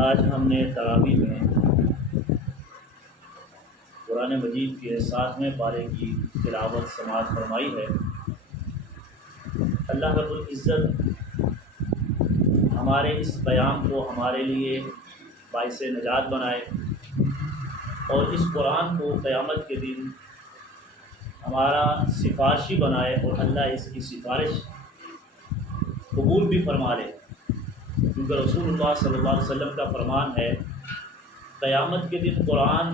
آج ہم نے تراویح میں قرآن مجید کے 7ویں پارے کی تلاوت سماعت فرمائی ہے۔ اللہ رب العزت ہمارے اس قیام کو ہمارے لیے باعث نجات بنائے اور اس قرآن کو قیامت کے دن ہمارا سفارشی بنائے اور اللہ اس کی سفارش قبول بھی فرما لے، کیونکہ رسول اللہ صلی اللہ علیہ وسلم کا فرمان ہے قیامت کے دن قرآن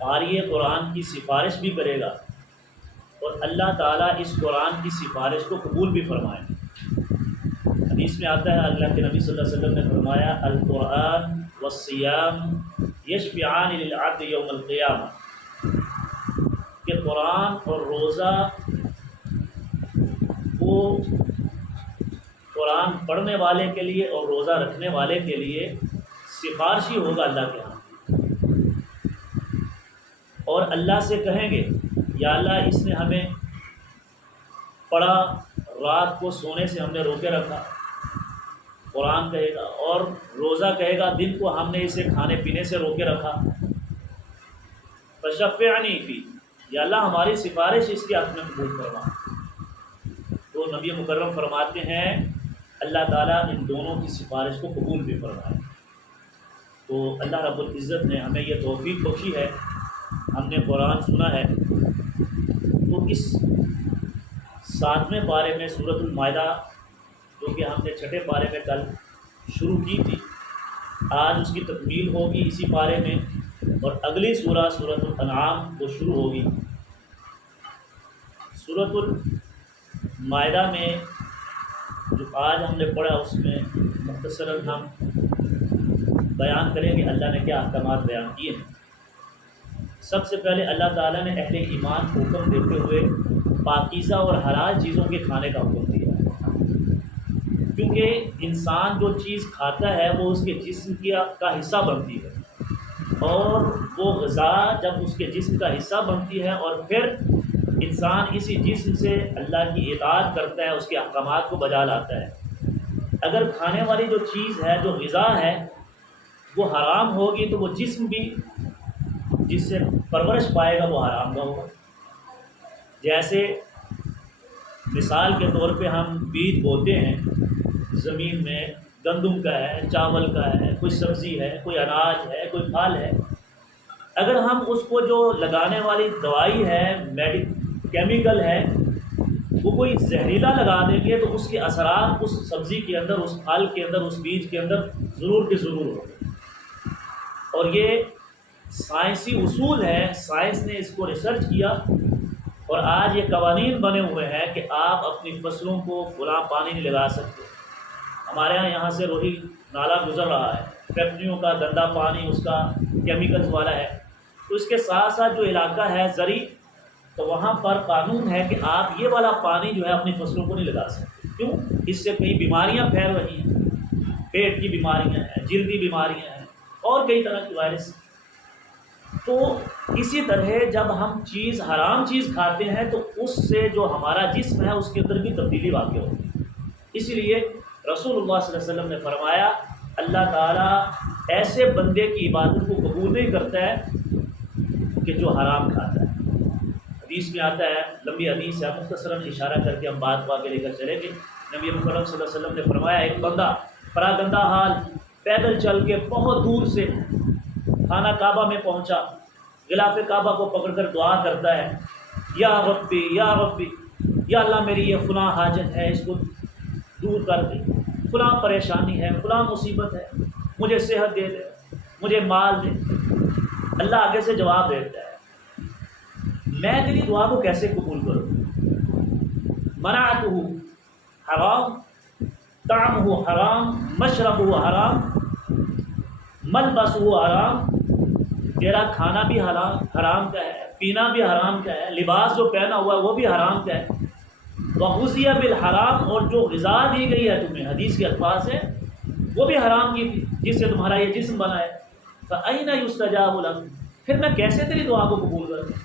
قاری قرآن کی سفارش بھی کرے گا اور اللہ تعالیٰ اس قرآن کی سفارش کو قبول بھی فرمائے۔ حدیث میں آتا ہے اللہ کے نبی صلی اللہ علیہ وسلم نے فرمایا القرآن والصیام یشفعان للعبد یوم القیامہ، کہ قرآن اور روزہ وہ قرآن پڑھنے والے کے لیے اور روزہ رکھنے والے کے لیے سفارشی ہوگا اللہ کے ہاں، اور اللہ سے کہیں گے یا اللہ اس نے ہمیں پڑھا، رات کو سونے سے ہم نے روکے رکھا، قرآن کہے گا، اور روزہ کہے گا دن کو ہم نے اسے کھانے پینے سے روکے رکھا، فشفعنی فی، یا اللہ ہماری سفارش اس کے حق میں قبول فرما۔ تو نبی مکرم فرماتے ہیں اللہ تعالیٰ ان دونوں کی سفارش کو قبول بھی فرمائے۔ تو اللہ رب العزت نے ہمیں یہ توفیق بخشی ہے، ہم نے قرآن سنا ہے، تو اس 7ویں پارے میں سورۃ المائدہ جو کہ ہم نے 6 پارے میں کل شروع کی تھی، آج اس کی تکمیل ہوگی اسی پارے میں، اور اگلی سورہ سورۃ الانعام وہ شروع ہوگی۔ سورۃ المائدہ میں جو آج ہم نے پڑھا اس میں مختصراً ہم بیان کریں گے اللہ نے کیا احکامات بیان کیے ہیں۔ سب سے پہلے اللہ تعالیٰ نے اہل ایمان کو حکم دیتے ہوئے پاکیزہ اور حلال چیزوں کے کھانے کا حکم دیا ہے، کیونکہ انسان جو چیز کھاتا ہے وہ اس کے جسم کا حصہ بنتی ہے، اور وہ غذا جب اس کے جسم کا حصہ بنتی ہے اور پھر انسان اسی جسم سے اللہ کی اطاعت کرتا ہے، اس کے احکامات کو بجا لاتا ہے۔ اگر کھانے والی جو چیز ہے، جو غذا ہے، وہ حرام ہوگی تو وہ جسم بھی جس سے پرورش پائے گا وہ حرام کا ہوگا۔ جیسے مثال کے طور پہ ہم بیج بوتے ہیں زمین میں، گندم کا ہے، چاول کا ہے، کوئی سبزی ہے، کوئی اناج ہے، کوئی پھل ہے، اگر ہم اس کو جو لگانے والی دوائی ہے، کیمیکل ہے، وہ کوئی زہریلا لگا دیں گے تو اس کے اثرات اس سبزی کے اندر، اس پھل کے اندر، اس بیج کے اندر ضرور کے ضرور ہوں گے۔ اور یہ سائنسی اصول ہے، سائنس نے اس کو ریسرچ کیا اور آج یہ قوانین بنے ہوئے ہیں کہ آپ اپنی فصلوں کو فلاں پانی نہیں لگا سکتے۔ ہمارے یہاں سے روہی نالا گزر رہا ہے، فیکٹریوں کا گندا پانی اس کا کیمیکلز والا ہے، تو اس کے ساتھ ساتھ جو علاقہ ہے زرعی، تو وہاں پر قانون ہے کہ آپ یہ والا پانی جو ہے اپنی فصلوں کو نہیں لگا سکتے۔ کیوں؟ اس سے کئی بیماریاں پھیل رہی ہیں، پیٹ کی بیماریاں ہیں، جلدی بیماریاں ہیں، اور کئی طرح کی وائرس۔ تو اسی طرح جب ہم حرام چیز کھاتے ہیں تو اس سے جو ہمارا جسم ہے اس کے اندر بھی تبدیلی واقع ہوتی ہے۔ اسی لیے رسول اللہ صلی اللہ علیہ وسلم نے فرمایا اللہ تعالیٰ ایسے بندے کی عبادت کو قبول نہیں کرتا ہے کہ جو حرام کھاتا ہے۔ حدیث میں آتا ہے، لمبی حدیث ہے، مختصراً اشارہ کر کے ہم بات کو آگے لے کر چلیں گے۔ نبی مکرم صلی اللہ علیہ وسلم نے فرمایا ایک بندہ پراگندہ حال پیدل چل کے بہت دور سے خانہ کعبہ میں پہنچا، غلاف کعبہ کو پکڑ کر دعا کرتا ہے، یا ربی یا ربی، یا اللہ میری یہ فلاں حاجت ہے، اس کو دور کر دے، فلاں پریشانی ہے، فلاں مصیبت ہے، مجھے صحت دے دے، مجھے مال دے۔ اللہ آگے سے جواب دیتا ہے میں تیری دعا کو کیسے قبول کروں؟ منعتہ حرام، طعمہ حرام، مشربہ حرام، ملبسہ حرام، تیرا کھانا بھی حرام کا ہے، پینا بھی حرام کا ہے، لباس جو پہنا ہوا ہے وہ بھی حرام کا ہے، وغذی بالحرام، اور جو غذا دی گئی ہے تمہیں، حدیث کے الفاظ ہیں، وہ بھی حرام کی تھی جس سے تمہارا یہ جسم بنا ہے۔ فأین یستجاب لک، پھر میں کیسے تیری دعا کو قبول کروں؟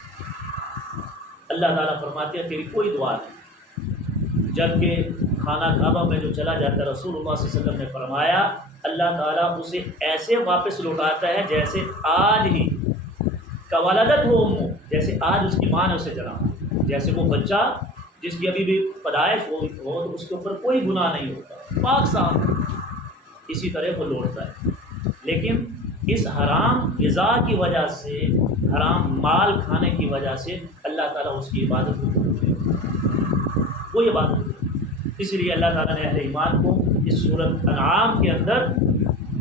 اللہ تعالیٰ فرماتے ہیں تیری کوئی دعا نہیں، جبکہ خانہ کعبہ میں جو چلا جاتا ہے، رسول اللہ صلی اللہ علیہ وسلم نے فرمایا اللہ تعالیٰ اسے ایسے واپس لوٹاتا ہے جیسے آج ہی کولدت ہو امہ، جیسے آج اس کی ماں نے اسے جنما، جیسے وہ بچہ جس کی ابھی بھی پیدائش ہو تو اس کے اوپر کوئی گناہ نہیں ہوتا، پاک صاف، اسی طرح وہ لوٹتا ہے۔ لیکن اس حرام غذا کی وجہ سے، حرام مال کھانے کی وجہ سے اللہ تعالیٰ اس کی عبادت کو قبول نہیں کرتا، وہ عبادت نہیں۔ اس لیے اللہ تعالیٰ نے اہل ایمان کو اس سورۃ انعام کے اندر،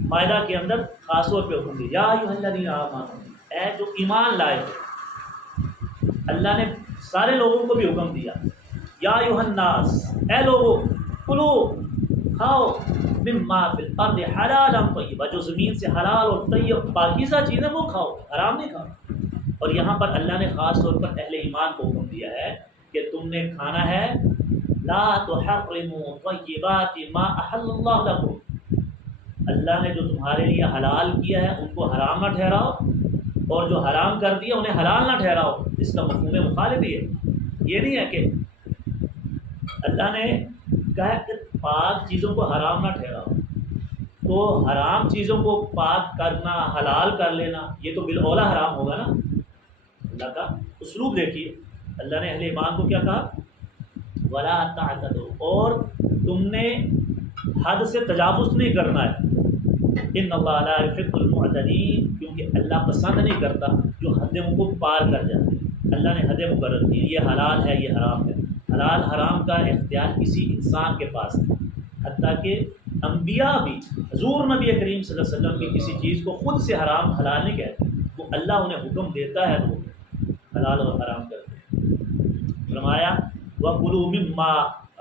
مائدہ کے اندر خاص طور پہ حکم دیا، یا ایھا الذین آمنوا، اے جو ایمان لائے ہو۔ اللہ نے سارے لوگوں کو بھی حکم دیا، یا ایھا الناس، اے لوگو، کلو، کھاؤ، مما فی الارض حلالا طیبا، جو زمین سے حلال اور طیب پاکیزہ چیزیں وہ کھاؤ، حرام نہیں کھاؤ۔ اور یہاں پر اللہ نے خاص طور پر اہل ایمان کو حکم دیا ہے کہ تم نے کھانا ہے لا تحرموا طیبات ما احل اللہ لکم، اللہ نے جو تمہارے لیے حلال کیا ہے ان کو حرام نہ ٹھہراؤ، اور جو حرام کر دیا انہیں حلال نہ ٹھہراؤ۔ اس کا مفہوم مخالف ہی ہے، یہ نہیں ہے کہ اللہ نے کہا کہ پاک چیزوں کو حرام نہ ٹھہراؤ، تو حرام چیزوں کو پاک کرنا، حلال کر لینا، یہ تو بالاولیٰ حرام ہوگا نا۔ اللہ کا اسلوب دیکھیے، اللہ نے اہل ایمان کو کیا کہا، ولا تعتدوا، اور تم نے حد سے تجاوز نہیں کرنا ہے، ان اللہ لا يحب المعتدین، کیونکہ اللہ پسند نہیں کرتا جو حدوں کو پار کر جاتے ہیں۔ اللہ نے حدیں مقرر کی، یہ حلال ہے، یہ حرام ہے۔ حلال حرام کا اختیار کسی انسان کے پاس نہیں، حتیٰ کہ انبیاء بھی حضور نبی کریم صلی اللہ علیہ وسلم کی کسی چیز کو خود سے حرام حلال نہیں کہتے، وہ اللہ انہیں حکم دیتا ہے تو وہ حلال اور حرام کرتے ہیں۔ فرمایا وَكُلُوا مِمَّا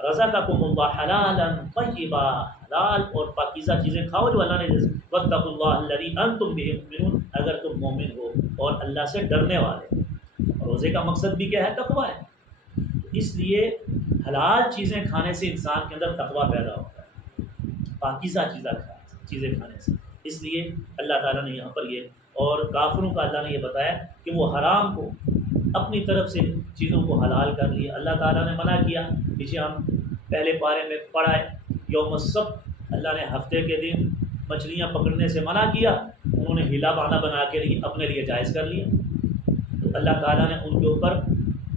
رَزَقَكُمُ اللَّهُ حَلَالًا طَيِّبًا، حلال اور پاکیزہ چیزیں کھاؤ جو اللہ نے وَاتَّقُوا اللَّهَ الَّذِي أَنتُم بِهِ مُؤْمِنُونَ، اگر تم مومن ہو اور اللہ سے ڈرنے والے۔ روزے کا مقصد بھی کیا ہے؟ تقویٰ ہے، اس لیے حلال چیزیں کھانے سے انسان کے اندر تقویٰ پیدا ہوتا ہے، پاکیزہ چیزیں کھانے سے۔ اس لیے اللہ تعالیٰ نے یہاں پر یہ، اور کافروں کا اللہ نے یہ بتایا کہ وہ حرام کو اپنی طرف سے چیزوں کو حلال کر لیا۔ اللہ تعالیٰ نے منع کیا، پیچھے ہم پہلے پارے میں پڑھا ہے، یوم السبت، اللہ نے ہفتے کے دن مچھلیاں پکڑنے سے منع کیا، انہوں نے ہیلا بہانہ بنا کے اپنے لیے جائز کر لیا، تو اللہ تعالیٰ نے ان کے اوپر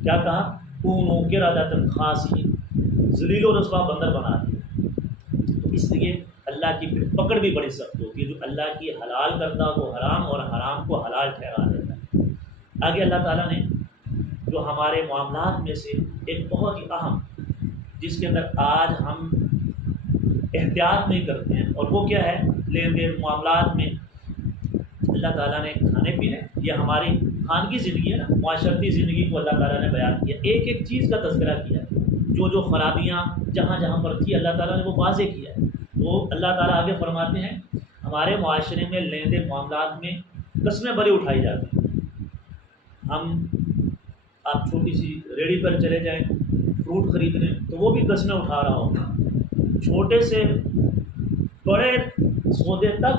کیا کہا، کونوا قردۃ خاسئین، ذلیل و رسوا بندر بنا دیا۔ تو اس لیے اللہ کی پکڑ بھی بڑی سخت ہوتی ہے، جو اللہ کی حلال کرتا وہ حرام، اور حرام کو حلال ٹھہرا دیتا ہے۔ آگے اللہ تعالیٰ نے جو ہمارے معاملات میں سے ایک بہت ہی اہم، جس کے اندر آج ہم احتیاط نہیں کرتے ہیں، اور وہ کیا ہے، لین دین معاملات میں اللہ تعالیٰ نے کھانے پینے، یہ ہماری خانگی زندگی ہے نا، معاشرتی زندگی کو اللہ تعالیٰ نے بیان کیا، ایک ایک چیز کا تذکرہ کیا ہے، جو جو خرابیاں جہاں جہاں پر تھی اللہ تعالیٰ نے وہ واضح کیا ہے۔ تو اللہ تعالیٰ آگے فرماتے ہیں ہمارے معاشرے میں لین دین معاملات میں قسمیں بڑی اٹھائی جاتی ہیں۔ آپ چھوٹی سی ریڑھی پر چلے جائیں فروٹ خریدنے تو وہ بھی قسمیں اٹھا رہا ہوگا، چھوٹے سے بڑے سودے تک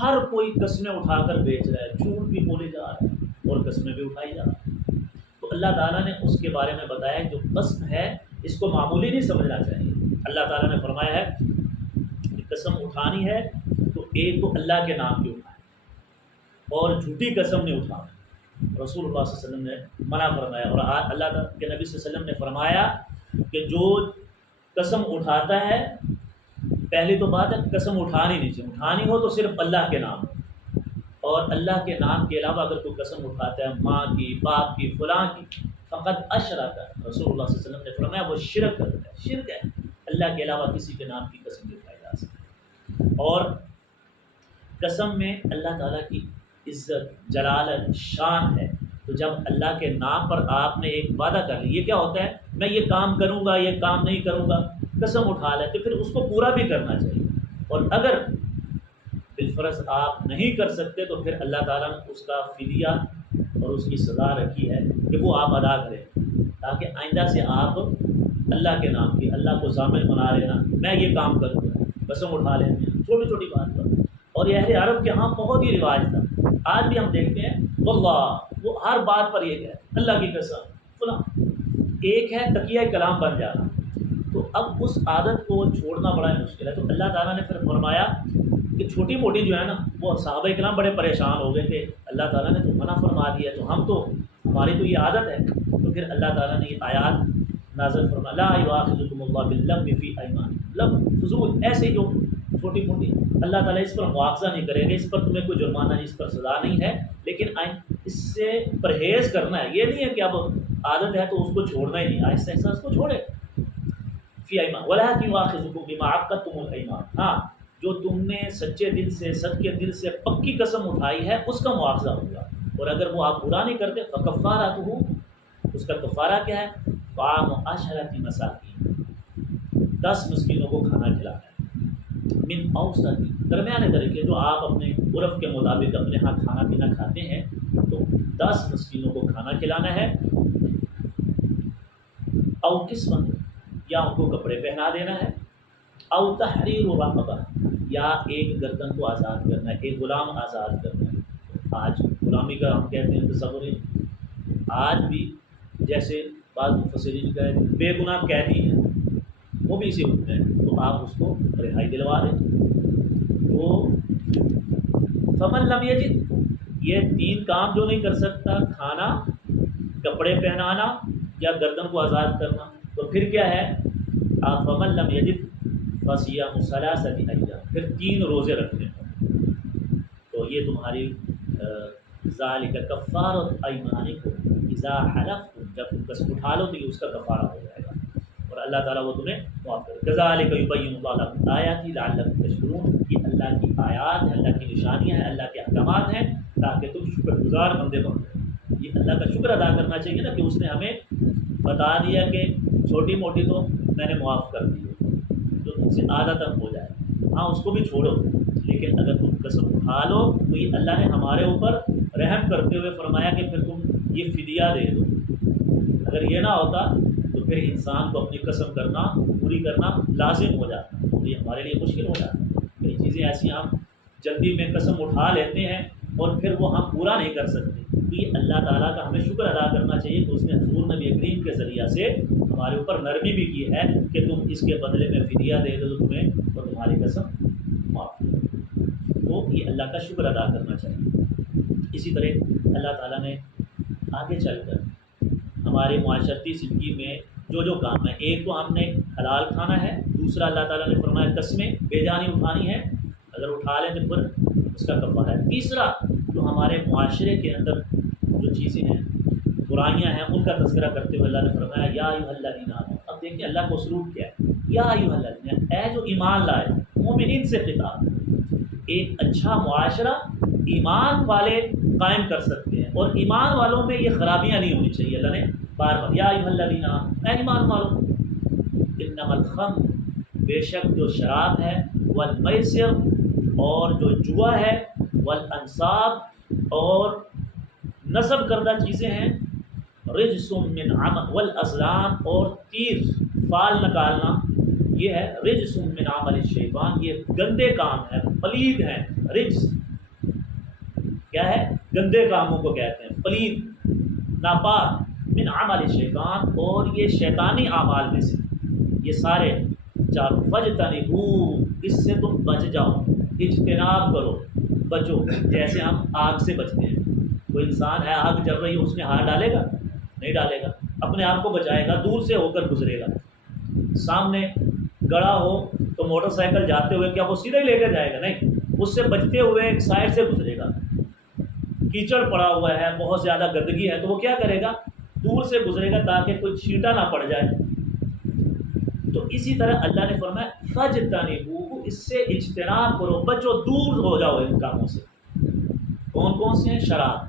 ہر کوئی قسمیں اٹھا کر بیچ رہا ہے، جھوٹ بھی بولے جا رہے ہیں اور قسمیں بھی اٹھائی جا رہی ہیں۔ تو اللہ تعالیٰ نے اس کے بارے میں بتایا جو قسم ہے اس کو معمولی نہیں سمجھنا چاہیے۔ اللہ تعالیٰ نے فرمایا ہے کہ قسم اٹھانی ہے تو ایک تو اللہ کے نام کی اٹھائے، اور جھوٹی قسم نہیں اٹھانا۔ رسول اللہ صلی اللہ علیہ وسلم نے منع فرمایا، اور اللہ کے نبی صلی اللہ علیہ وسلم نے فرمایا کہ جو قسم اٹھاتا ہے، پہلی تو بات ہے قسم اٹھانی نہیں چاہیے، اٹھانی ہو تو صرف اللہ کے نام، اور اللہ کے نام کے علاوہ اگر کوئی قسم اٹھاتا ہے ماں کی، باپ کی، فلاں کی، فقط اشرک، رسول اللہ صلی اللہ علیہ وسلم نے فرمایا وہ شرک کرتا ہے، شرک ہے، اللہ کے علاوہ کسی کے نام کی قسم نہیں اٹھائی جا سکتی۔ اور قسم میں اللہ تعالیٰ کی عزت، جلالت، شان ہے، تو جب اللہ کے نام پر آپ نے ایک وعدہ کر لی، یہ کیا ہوتا ہے، میں یہ کام کروں گا، یہ کام نہیں کروں گا، قسم اٹھا لے تو پھر اس کو پورا بھی کرنا چاہیے، اور اگر بالفرض آپ نہیں کر سکتے تو پھر اللہ تعالیٰ نے اس کا فدیہ اور اس کی سزا رکھی ہے کہ وہ آپ ادا کریں، تاکہ آئندہ سے آپ اللہ کے نام کی، اللہ کو ضامن بنا لینا، میں یہ کام کروں گا، قسم اٹھا لیتے ہیں چھوٹی چھوٹی بات پر۔ اور یہ اہل عرب کے ہاں بہت ہی رواج تھا، آج بھی ہم دیکھتے ہیں واللہ، وہ ہر بات پر یہ ہے اللہ کی قسم فلاں، ایک ہے تقیہ کلام بن جانا، تو اب اس عادت کو چھوڑنا بڑا مشکل ہے. تو اللہ تعالیٰ نے پھر فرمایا کہ چھوٹی موٹی جو ہے نا، وہ صحابہ کرام بڑے پریشان ہو گئے کہ اللہ تعالیٰ نے تو منع فرما دیا، تو ہم تو ہماری تو یہ عادت ہے. تو پھر اللہ تعالیٰ نے یہ آیات نازل فرمایا لا یؤاخذکم اللہ باللغو فی ایمانکم، لغو فضول ایسے جو چھوٹی موٹی، اللہ تعالیٰ اس پر مواخذہ نہیں کرے گا، اس پر تمہیں کوئی جرمانہ نہیں، اس پر سزا نہیں ہے، لیکن اس سے پرہیز کرنا ہے. یہ نہیں ہے کہ اب عادت ہے تو اس کو چھوڑنا ہی نہیں، آہستہ آہستہ اس کو چھوڑے. فی ایمان ولا یؤاخذکم بما عقدتم الایمان، ہاں جو تم نے سچے دل سے، صدقے دل سے پکی قسم اٹھائی ہے اس کا مواخذہ ہوگا. اور اگر وہ آپ پورا نہیں کرتے فکفارۃہ، اس کا کفارہ کیا ہے؟ طعام 10 مساکین، 10 مسکینوں کو کھانا کھلانا ہے. من اوسط، درمیانے طریقے، جو آپ اپنے عرف کے مطابق اپنے ہاں کھانا پینا کھاتے ہیں، تو 10 مسکینوں کو کھانا کھلانا ہے. او قسمت، یا ان کو کپڑے پہنا دینا ہے. او تحریر رقبہ، یا ایک گردن کو آزاد کرنا ہے، ایک غلام آزاد کرنا ہے. آج غلامی کا ہم کہتے ہیں تصور ہی، آج بھی جیسے بعض مفسرین کا ہے بے گناہ قیدی ہیں وہ بھی اسی حکم ہے، تو آپ اس کو رہائی دلوا دیں. تو فمن لم یجد، یہ 3 کام جو نہیں کر سکتا، کھانا، کپڑے پہنانا یا گردن کو آزاد کرنا، تو پھر کیا ہے؟ آپ فمن لم یجد فصیام 3 ایام، پھر 3 روزے رکھنے ہوں. تو یہ تمہاری ذالک کفارۃ ایمانکم اذا حلفتم، جب تم قسم اٹھا لو تو یہ اس کا کفارہ ہو جائے گا، اور اللہ تعالیٰ وہ تمہیں معاف کرے. کذالک یبین اللہ لکم آیاتہ لعلکم تشکرون، یہ اللہ کی آیات ہیں، اللہ کی نشانیاں ہیں، اللہ کے احکامات ہیں تاکہ تم شکر گزار بندے بن جائیں. یہ اللہ کا شکر ادا کرنا چاہیے نا کہ اس نے ہمیں بتا دیا کہ چھوٹی موٹی تو میں نے معاف کر دی ہے، جو تم سے عادت ہو جائے، ہاں اس کو بھی چھوڑو، لیکن اگر تم قسم اٹھا لو تو یہ اللہ نے ہمارے اوپر رحم کرتے ہوئے فرمایا کہ پھر تم یہ فدیہ دے دو. اگر یہ نہ ہوتا تو پھر انسان کو اپنی قسم کرنا، پوری کرنا لازم ہو جاتا، تو یہ ہمارے لیے مشکل ہو جاتا. کئی چیزیں ایسی ہم جلدی میں قسم اٹھا لیتے ہیں اور پھر وہ ہم پورا نہیں کر سکتے. تو یہ اللہ تعالیٰ کا ہمیں شکر ادا کرنا چاہیے کہ اس نے حضور نبی کریم کے ذریعہ سے ہمارے اوپر نرمی بھی کی ہے کہ تم اس کے بدلے میں فدیہ دے دو تو تمہیں تو تمہاری قسم معاف. تو یہ اللہ کا شکر ادا کرنا چاہیے. اسی طرح اللہ تعالیٰ نے آگے چل کر ہمارے معاشرتی زندگی میں جو کام ہے، ایک تو ہم نے حلال کھانا ہے، دوسرا اللہ تعالیٰ نے فرمایا قسمیں بے جانی اٹھانی ہے، اگر اٹھا لیں تو پھر اس کا کفارہ ہے. تیسرا جو ہمارے معاشرے کے اندر جو چیزیں ہیں، برائیاں ہیں، ان کا تذکرہ کرتے ہوئے اللہ نے فرمایا یا ایھا الذین آمنوا. اب دیکھیں اللہ کا اسلوب کیا ہے، یا ایھا الذین، اے جو ایمان لائے، مومنین سے خطاب. ایک اچھا معاشرہ ایمان والے قائم کر سکتے ہیں، اور ایمان والوں میں یہ خرابیاں نہیں ہونی چاہیے. اللہ نے بار بار یا ایھا الذین آمنوا، اے ایمان والوں، انما الخمر، بے شک جو شراب ہے، والمیسر، اور جو جوا ہے، والانصاب، اور نصب کردہ چیزیں ہیں، رجس من عمل، والازلام، اور تیر فال نکالنا، یہ ہے رجس من عمل الشیطان، یہ گندے کام ہے، پلید ہیں. رجس کیا ہے؟ گندے کاموں کو کہتے ہیں، پلید، ناپاک. من عمل الشیطان، اور یہ شیطانی اعمال میں سے یہ سارے چاروں. فاجتنبوہ، اس سے تم بچ جاؤ، اجتناب کرو، بچو. جیسے ہم آگ سے بچتے ہیں، کوئی انسان ہے آگ جل رہی ہے، اس میں ہاتھ ڈالے گا؟ نہیں ڈالے گا، اپنے آپ کو بچائے گا، دور سے ہو کر گزرے گا. سامنے گڑا ہو تو موٹر سائیکل جاتے ہوئے کیا وہ سیدھا ہی لے کر جائے گا؟ نہیں، اس سے بچتے ہوئے ایک سائڈ سے گزرے گا. کیچڑ پڑا ہوا ہے، بہت زیادہ گندگی ہے، تو وہ کیا کرے گا؟ دور سے گزرے گا تاکہ کوئی چھینٹا نہ پڑ جائے. تو اسی طرح اللہ نے فرمایا فاجتنبوہ، اس سے اجتناب کرو، بچو، دور ہو جاؤ ان کاموں سے. کون کون سے ہیں؟ شراب.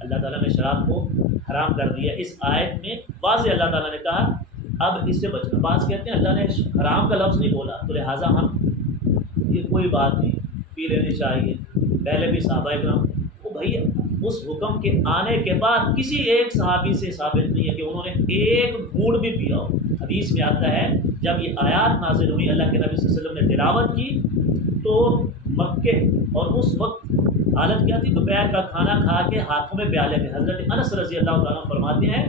اللہ تعالیٰ نے شراب کو حرام کر دیا. اس آیت میں واضح اللہ تعالیٰ نے کہا اب اس سے بچنا. بعض کہتے ہیں اللہ نے حرام کا لفظ نہیں بولا تو لہٰذا ہم یہ کوئی بات نہیں، پی لینی چاہیے. پہلے بھی صحابہ کرام، وہ بھائی اس حکم کے آنے کے بعد کسی ایک صحابی سے ثابت نہیں ہے کہ انہوں نے ایک گھونٹ بھی پیا ہو. حدیث میں آتا ہے جب یہ آیات نازل ہوئی، اللہ کے نبی صلی اللہ علیہ وسلم نے تلاوت کی تو مکے، اور اس وقت حالت کیا تھی؟ دوپہر کا کھانا کھا کے ہاتھوں میں پیالے تھے. حضرت انس رضی اللہ تعالیٰ فرماتے ہیں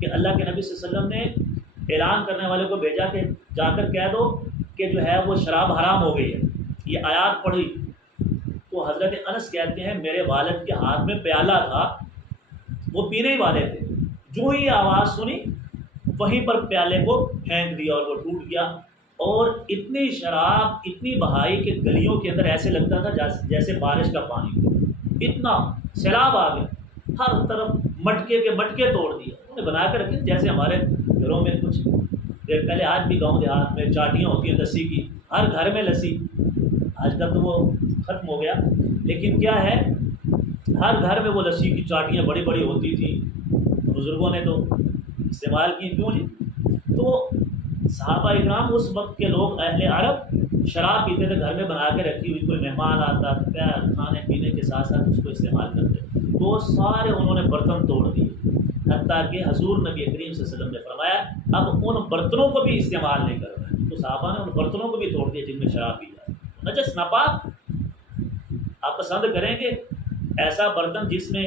کہ اللہ کے نبی صلی اللہ علیہ وسلم نے اعلان کرنے والے کو بھیجا کہ جا کر کہہ دو کہ جو ہے وہ شراب حرام ہو گئی ہے، یہ آیات پڑھی۔ تو حضرت انس کہتے ہیں میرے والد کے ہاتھ میں پیالہ تھا، وہ پینے ہی والے تھے، جو ہی آواز سنی وہیں پر پیالے کو پھینک دیا اور وہ ٹوٹ گیا، اور اتنی شراب اتنی بہائی کہ گلیوں کے اندر ایسے لگتا تھا جیسے بارش کا پانی، اتنا سیلاب آ گیا، ہر طرف مٹکے کے مٹکے توڑ دیے انہوں نے بنا کے رکھے، جیسے ہمارے گھروں میں کچھ دیر پہلے، آج بھی گاؤں دیہات میں چاٹیاں ہوتی ہیں لسی کی، ہر گھر میں لسی، آج کل تو وہ ختم ہو گیا، لیکن کیا ہے ہر گھر میں وہ لسی کی چاٹیاں بڑی بڑی ہوتی تھیں، بزرگوں نے تو استعمال کی، کیوں نہیں؟ تو صحابہ اکرام اس وقت کے لوگ اہل عرب شراب پیتے تھے، گھر میں بنا کے رکھی ہوئی، کوئی مہمان آتا کھانے پینے کے ساتھ ساتھ اس کو استعمال کرتے، تو سارے انہوں نے برتن توڑ دیے، حتیٰ کہ حضور نبی کریم صلی اللہ علیہ وسلم نے فرمایا اب ان برتنوں کو بھی استعمال نہیں کرنا ہے، تو صحابہ نے ان برتنوں کو بھی توڑ دیا جن میں شراب پی جاتی، نجس ناپاک۔ آپ پسند کریں گے ایسا برتن جس میں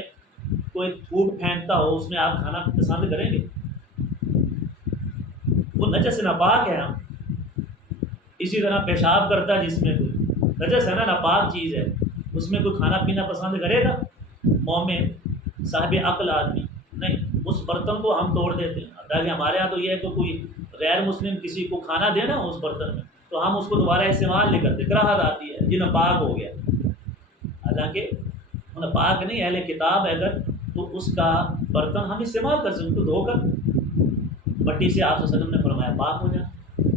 کوئی تھوک پھینکتا ہو اس میں آپ کھانا پسند کریں گے؟ وہ نجس ناپاک ہے۔ ہم اسی طرح پیشاب کرتا ہے جس میں کوئی نجس ہے نا، ناپاک چیز ہے، اس میں کوئی کھانا پینا پسند کرے گا؟ مومن صاحب عقل آدمی نہیں، اس برتن کو ہم توڑ دیتے ہیں۔ تاکہ ہمارے یہاں تو یہ ہے کہ کوئی غیر مسلم کسی کو کھانا دے نا اس برتن میں، تو ہم اس کو دوبارہ استعمال نہیں کرتے، کراہت آتی ہے، یہ ناپاک ہو گیا، حالانکہ ناپاک نہیں، اہل کتاب ہے اگر تو اس کا برتن ہم استعمال کر سکتے، تو دھو کر مٹی سے آپ صلی اللہ علیہ وسلم نے فرمایا پاک ہو جائے،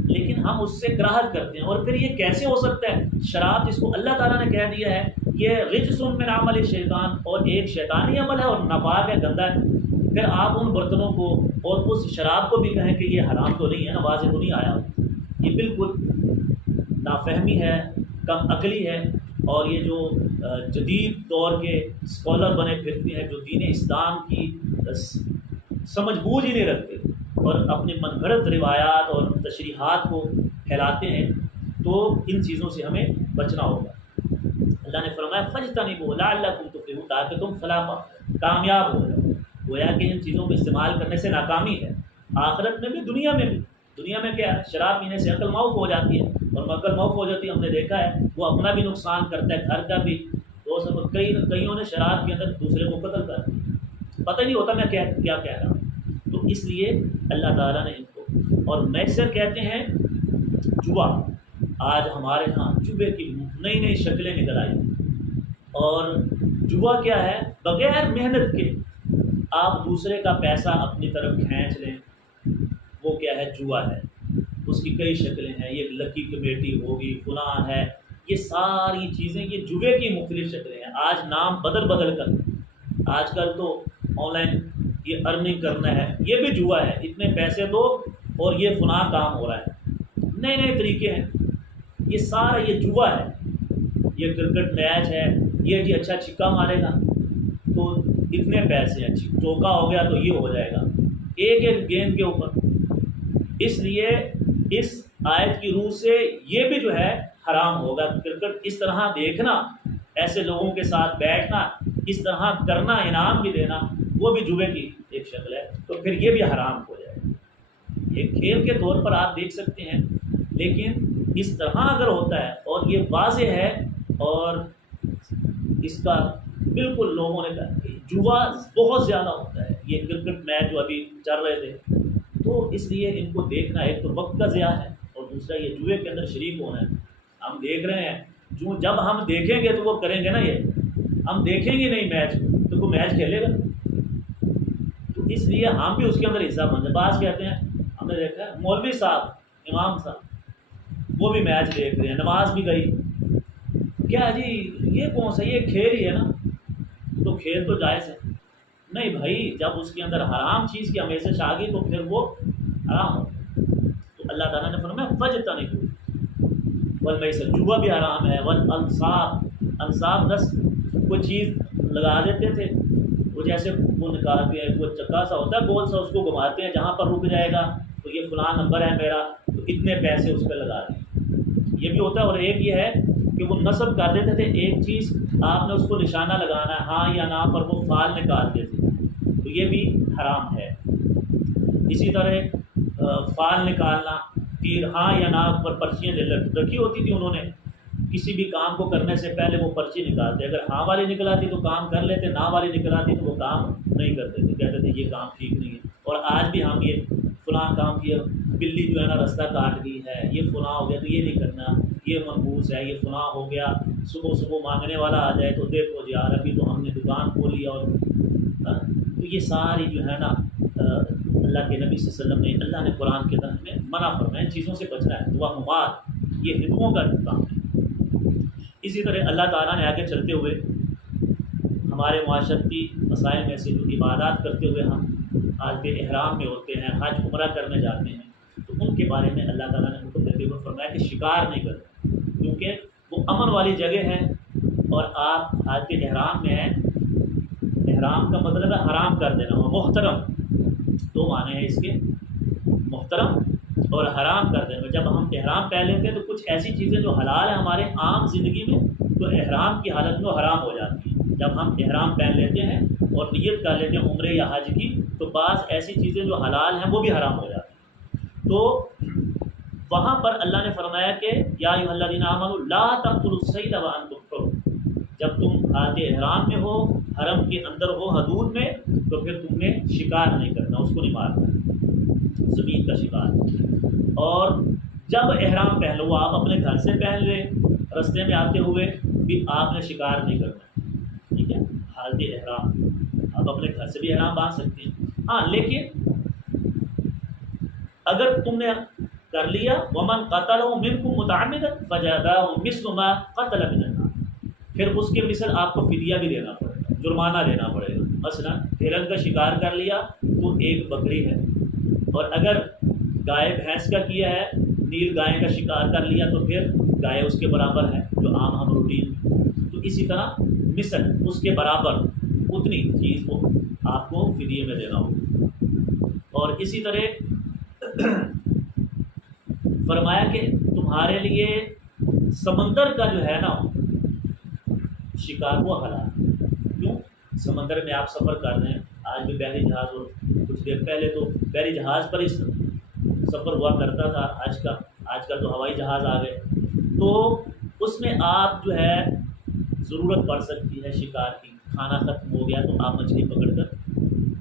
لیکن ہم اس سے کراہت کرتے ہیں۔ اور پھر یہ کیسے ہو سکتا ہے؟ شراب جس کو اللہ تعالیٰ نے کہہ دیا ہے یہ رجس من عمل شیطان، اور ایک شیطانی عمل ہے اور ناپاک ہے، گندا ہے، پھر آپ ان برتنوں کو اور اس شراب کو بھی کہیں کہ یہ حرام تو نہیں ہے نا، واضح تو نہیں آیا، یہ بالکل نافہمی ہے، کم عقلی ہے، اور یہ جو جدید دور کے اسکالر بنے پھرتے ہیں جو دین اسلام کی سمجھ بوجھ ہی نہیں رکھتے اور اپنے من گھڑت روایات اور تشریحات کو پھیلاتے ہیں، تو ان چیزوں سے ہمیں بچنا ہوگا۔ اللہ نے فرمایا فاجتنبوہ لعلکم تفلحون، تاکہ تم فلاح کامیاب ہو جاؤ۔ گویا کہ ان چیزوں کو استعمال کرنے سے ناکامی ہے، آخرت میں بھی دنیا میں بھی۔ دنیا میں کیا ہے؟ شراب پینے سے عقل معاف ہو جاتی ہے، اور عقل معاف ہو جاتی ہے، ہم نے دیکھا ہے وہ اپنا بھی نقصان کرتا ہے، گھر کا بھی، تو سب کئیوں نے شراب کے اندر دوسرے کو قتل کر دیا، پتہ ہی نہیں ہوتا میں کیا کہہ رہا ہوں۔ تو اس لیے اللہ تعالیٰ نے ان کو، اور میسر کہتے ہیں جوا، آج ہمارے ہاں جوے کی نئی نئی شکلیں نکل آئی، اور جوا کیا ہے؟ بغیر محنت کے آپ دوسرے کا پیسہ اپنی طرف کھینچ لیں، وہ کیا ہے؟ جوا ہے۔ اس کی کئی شکلیں ہیں، یہ لکی کمیٹی ہوگی، فلاں ہے، یہ ساری چیزیں یہ جوے کی مختلف شکلیں ہیں۔ آج نام بدل بدل کر، آج کل تو آن لائن یہ ارننگ کرنا ہے، یہ بھی جوا ہے، اتنے پیسے دو اور یہ فلاں کام ہو رہا ہے، نئے نئے طریقے ہیں، یہ سارا یہ جوا ہے۔ یہ کرکٹ میچ ہے، یہ جی اچھا چھکا مارے گا تو اتنے پیسے ہیں، چوکا ہو گیا تو یہ ہو جائے گا، ایک ایک گیند کے اوپر۔ اس لیے اس آیت کی روح سے یہ بھی جو ہے حرام ہوگا، کرکٹ اس طرح دیکھنا، ایسے لوگوں کے ساتھ بیٹھنا، اس طرح کرنا، انعام بھی دینا، وہ بھی جوے کی ایک شکل ہے، تو پھر یہ بھی حرام ہو جائے گا۔ ایک کھیل کے طور پر آپ دیکھ سکتے ہیں، لیکن اس طرح اگر ہوتا ہے اور یہ واضح ہے، اور اس کا بالکل لوگوں نے کہا کہ جوا بہت زیادہ ہوتا ہے، یہ کرکٹ میچ جو ابھی چل رہے تھے، تو اس لیے ان کو دیکھنا ایک تو وقت کا ضیاع ہے، اور دوسرا یہ جوئے کے اندر شریک ہونا ہے۔ ہم دیکھ رہے ہیں، جو جب ہم دیکھیں گے تو وہ کریں گے نا، یہ ہم دیکھیں گے نہیں میچ تو وہ میچ کھیلے گا، تو اس لیے ہم بھی اس کے اندر حصہ بن جائیں۔ بعض کہتے ہیں، ہم نے دیکھا ہے مولوی صاحب، امام صاحب، وہ بھی میچ دیکھ رہے ہیں، نماز بھی گئی، کیا جی یہ کون سا، یہ کھیل ہی ہے نا، تو کھیل تو جائز ہے۔ نہیں بھائی، جب اس کے اندر حرام چیز کی ہمیشہ آ گئی تو پھر وہ حرام ہو گیا۔ تو اللہ تعالیٰ نے فرمایا فاجتنبوہ والمیسر، جوا بھی حرام ہے، والانصاب، انصاب دس کوئی چیز لگا دیتے تھے، وہ جیسے وہ نکالتے ہیں، وہ چکا سا ہوتا ہے گول سا، اس کو گھماتے ہیں، جہاں پر رک جائے گا تو یہ فلاں نمبر ہے میرا، تو اتنے پیسے اس پہ لگا دیں، یہ بھی ہوتا ہے۔ اور ایک یہ ہے کہ وہ نصب کر دیتے تھے ایک چیز، آپ نے اس کو نشانہ لگانا ہے ہاں یا نہ پر، وہ فال نکال دیتے تھے، تو یہ بھی حرام ہے۔ اسی طرح فال نکالنا، تیر ہاں یا نا پر پرچیاں رکھی ہوتی تھی انہوں نے، کسی بھی کام کو کرنے سے پہلے وہ پرچی نکالتے، اگر ہاں والی نکل آتی تو کام کر لیتے، نا والی نکل آتی تو وہ کام نہیں کرتے تھے، کہتے تھے یہ کام ٹھیک نہیں ہے۔ اور آج بھی ہم یہ فلاں کام کیا، بلی جو ہے نا رستہ کاٹ گئی ہے، یہ فلاں ہو گیا تو یہ نہیں کرنا، یہ منحوس ہے، یہ فلاں ہو گیا، صبح صبح مانگنے والا آ جائے تو دیکھو جی یار ابھی تو ہم نے دکان کھولی اور تو یہ ساری جو ہے نا اللہ کے نبی صلی اللہ علیہ وسلم نے، اللہ نے قرآن کے اندر ہمیں منع فرمایا ان چیزوں سے بچنا ہے، توہمات یہ ہندوؤں کا کام ہے۔ اسی طرح اللہ تعالیٰ نے آگے چلتے ہوئے ہمارے معاشرتی مسائل میں سے جو عبادات کرتے ہوئے ہم حالت احرام میں ہوتے ہیں، حج عمرہ کرنے جاتے ہیں، تو ان کے بارے میں اللہ تعالیٰ نے حکم دیتے ہوئے فرمایا کہ شکار نہیں کرنا، کیونکہ وہ امن والی جگہ ہے اور آپ حالت احرام میں ہیں۔ احرام کا مطلب ہے حرام کر دینا، وہ محترم، دو معنی ہیں اس کے، محترم اور حرام کر دینا۔ جب ہم احرام پہن لیتے ہیں تو کچھ ایسی چیزیں جو حلال ہیں ہمارے عام زندگی میں، تو احرام کی حالت میں حرام ہو جاتی ہیں۔ جب ہم احرام پہن لیتے ہیں اور نیت کر لیتے ہیں عمرے یا حج کی، تو بعض ایسی چیزیں جو حلال ہیں وہ بھی حرام ہو جاتی ہیں۔ تو وہاں پر اللہ نے فرمایا کہ یا ایھا الذین آمنوا لا تقتلوا الصید وانتم حرم، جب تم حالت احرام میں ہو، حرم کے اندر ہو، حدود میں، تو پھر تم نے شکار نہیں کرنا، اس کو نہیں مارنا، زمین کا شکار۔ اور جب احرام پہن لو، آپ اپنے گھر سے پہن لیں، رستے میں آتے ہوئے بھی آپ نے شکار نہیں کرنا، ٹھیک ہے، حالت احرام آپ اپنے گھر سے بھی احرام باندھ سکتے ہیں۔ ہاں لیکن اگر تم نے کر لیا ومن قتلہ منکم متعمدا فجزاء مثل ما قتل من النعم، پھر اس کے مثل آپ کو فدیہ بھی دینا پڑے گا، جرمانہ دینا پڑے گا۔ مثلا ہرن کا شکار کر لیا تو ایک بکری ہے، اور اگر گائے بھینس کا کیا ہے، نیل گائے کا شکار کر لیا تو پھر گائے اس کے برابر ہے جو عام ہم روٹین، تو اسی طرح مثل اس کے برابر اتنی چیز کو آپ کو فدیے میں دینا ہوگا۔ اور اسی طرح فرمایا کہ تمہارے لیے سمندر کا جو ہے نا شکار وہ حلال، کیوں؟ سمندر میں آپ سفر کر رہے ہیں، آج بھی بحری جہاز، اور کچھ دیر پہلے تو بحری جہاز پر ہی سفر ہوا کرتا تھا آج کل تو ہوائی جہاز آ گئے، تو اس میں آپ جو ہے ضرورت پڑ سکتی ہے شکار کی، کھانا ختم ہو گیا تو آپ مچھلی پکڑ کر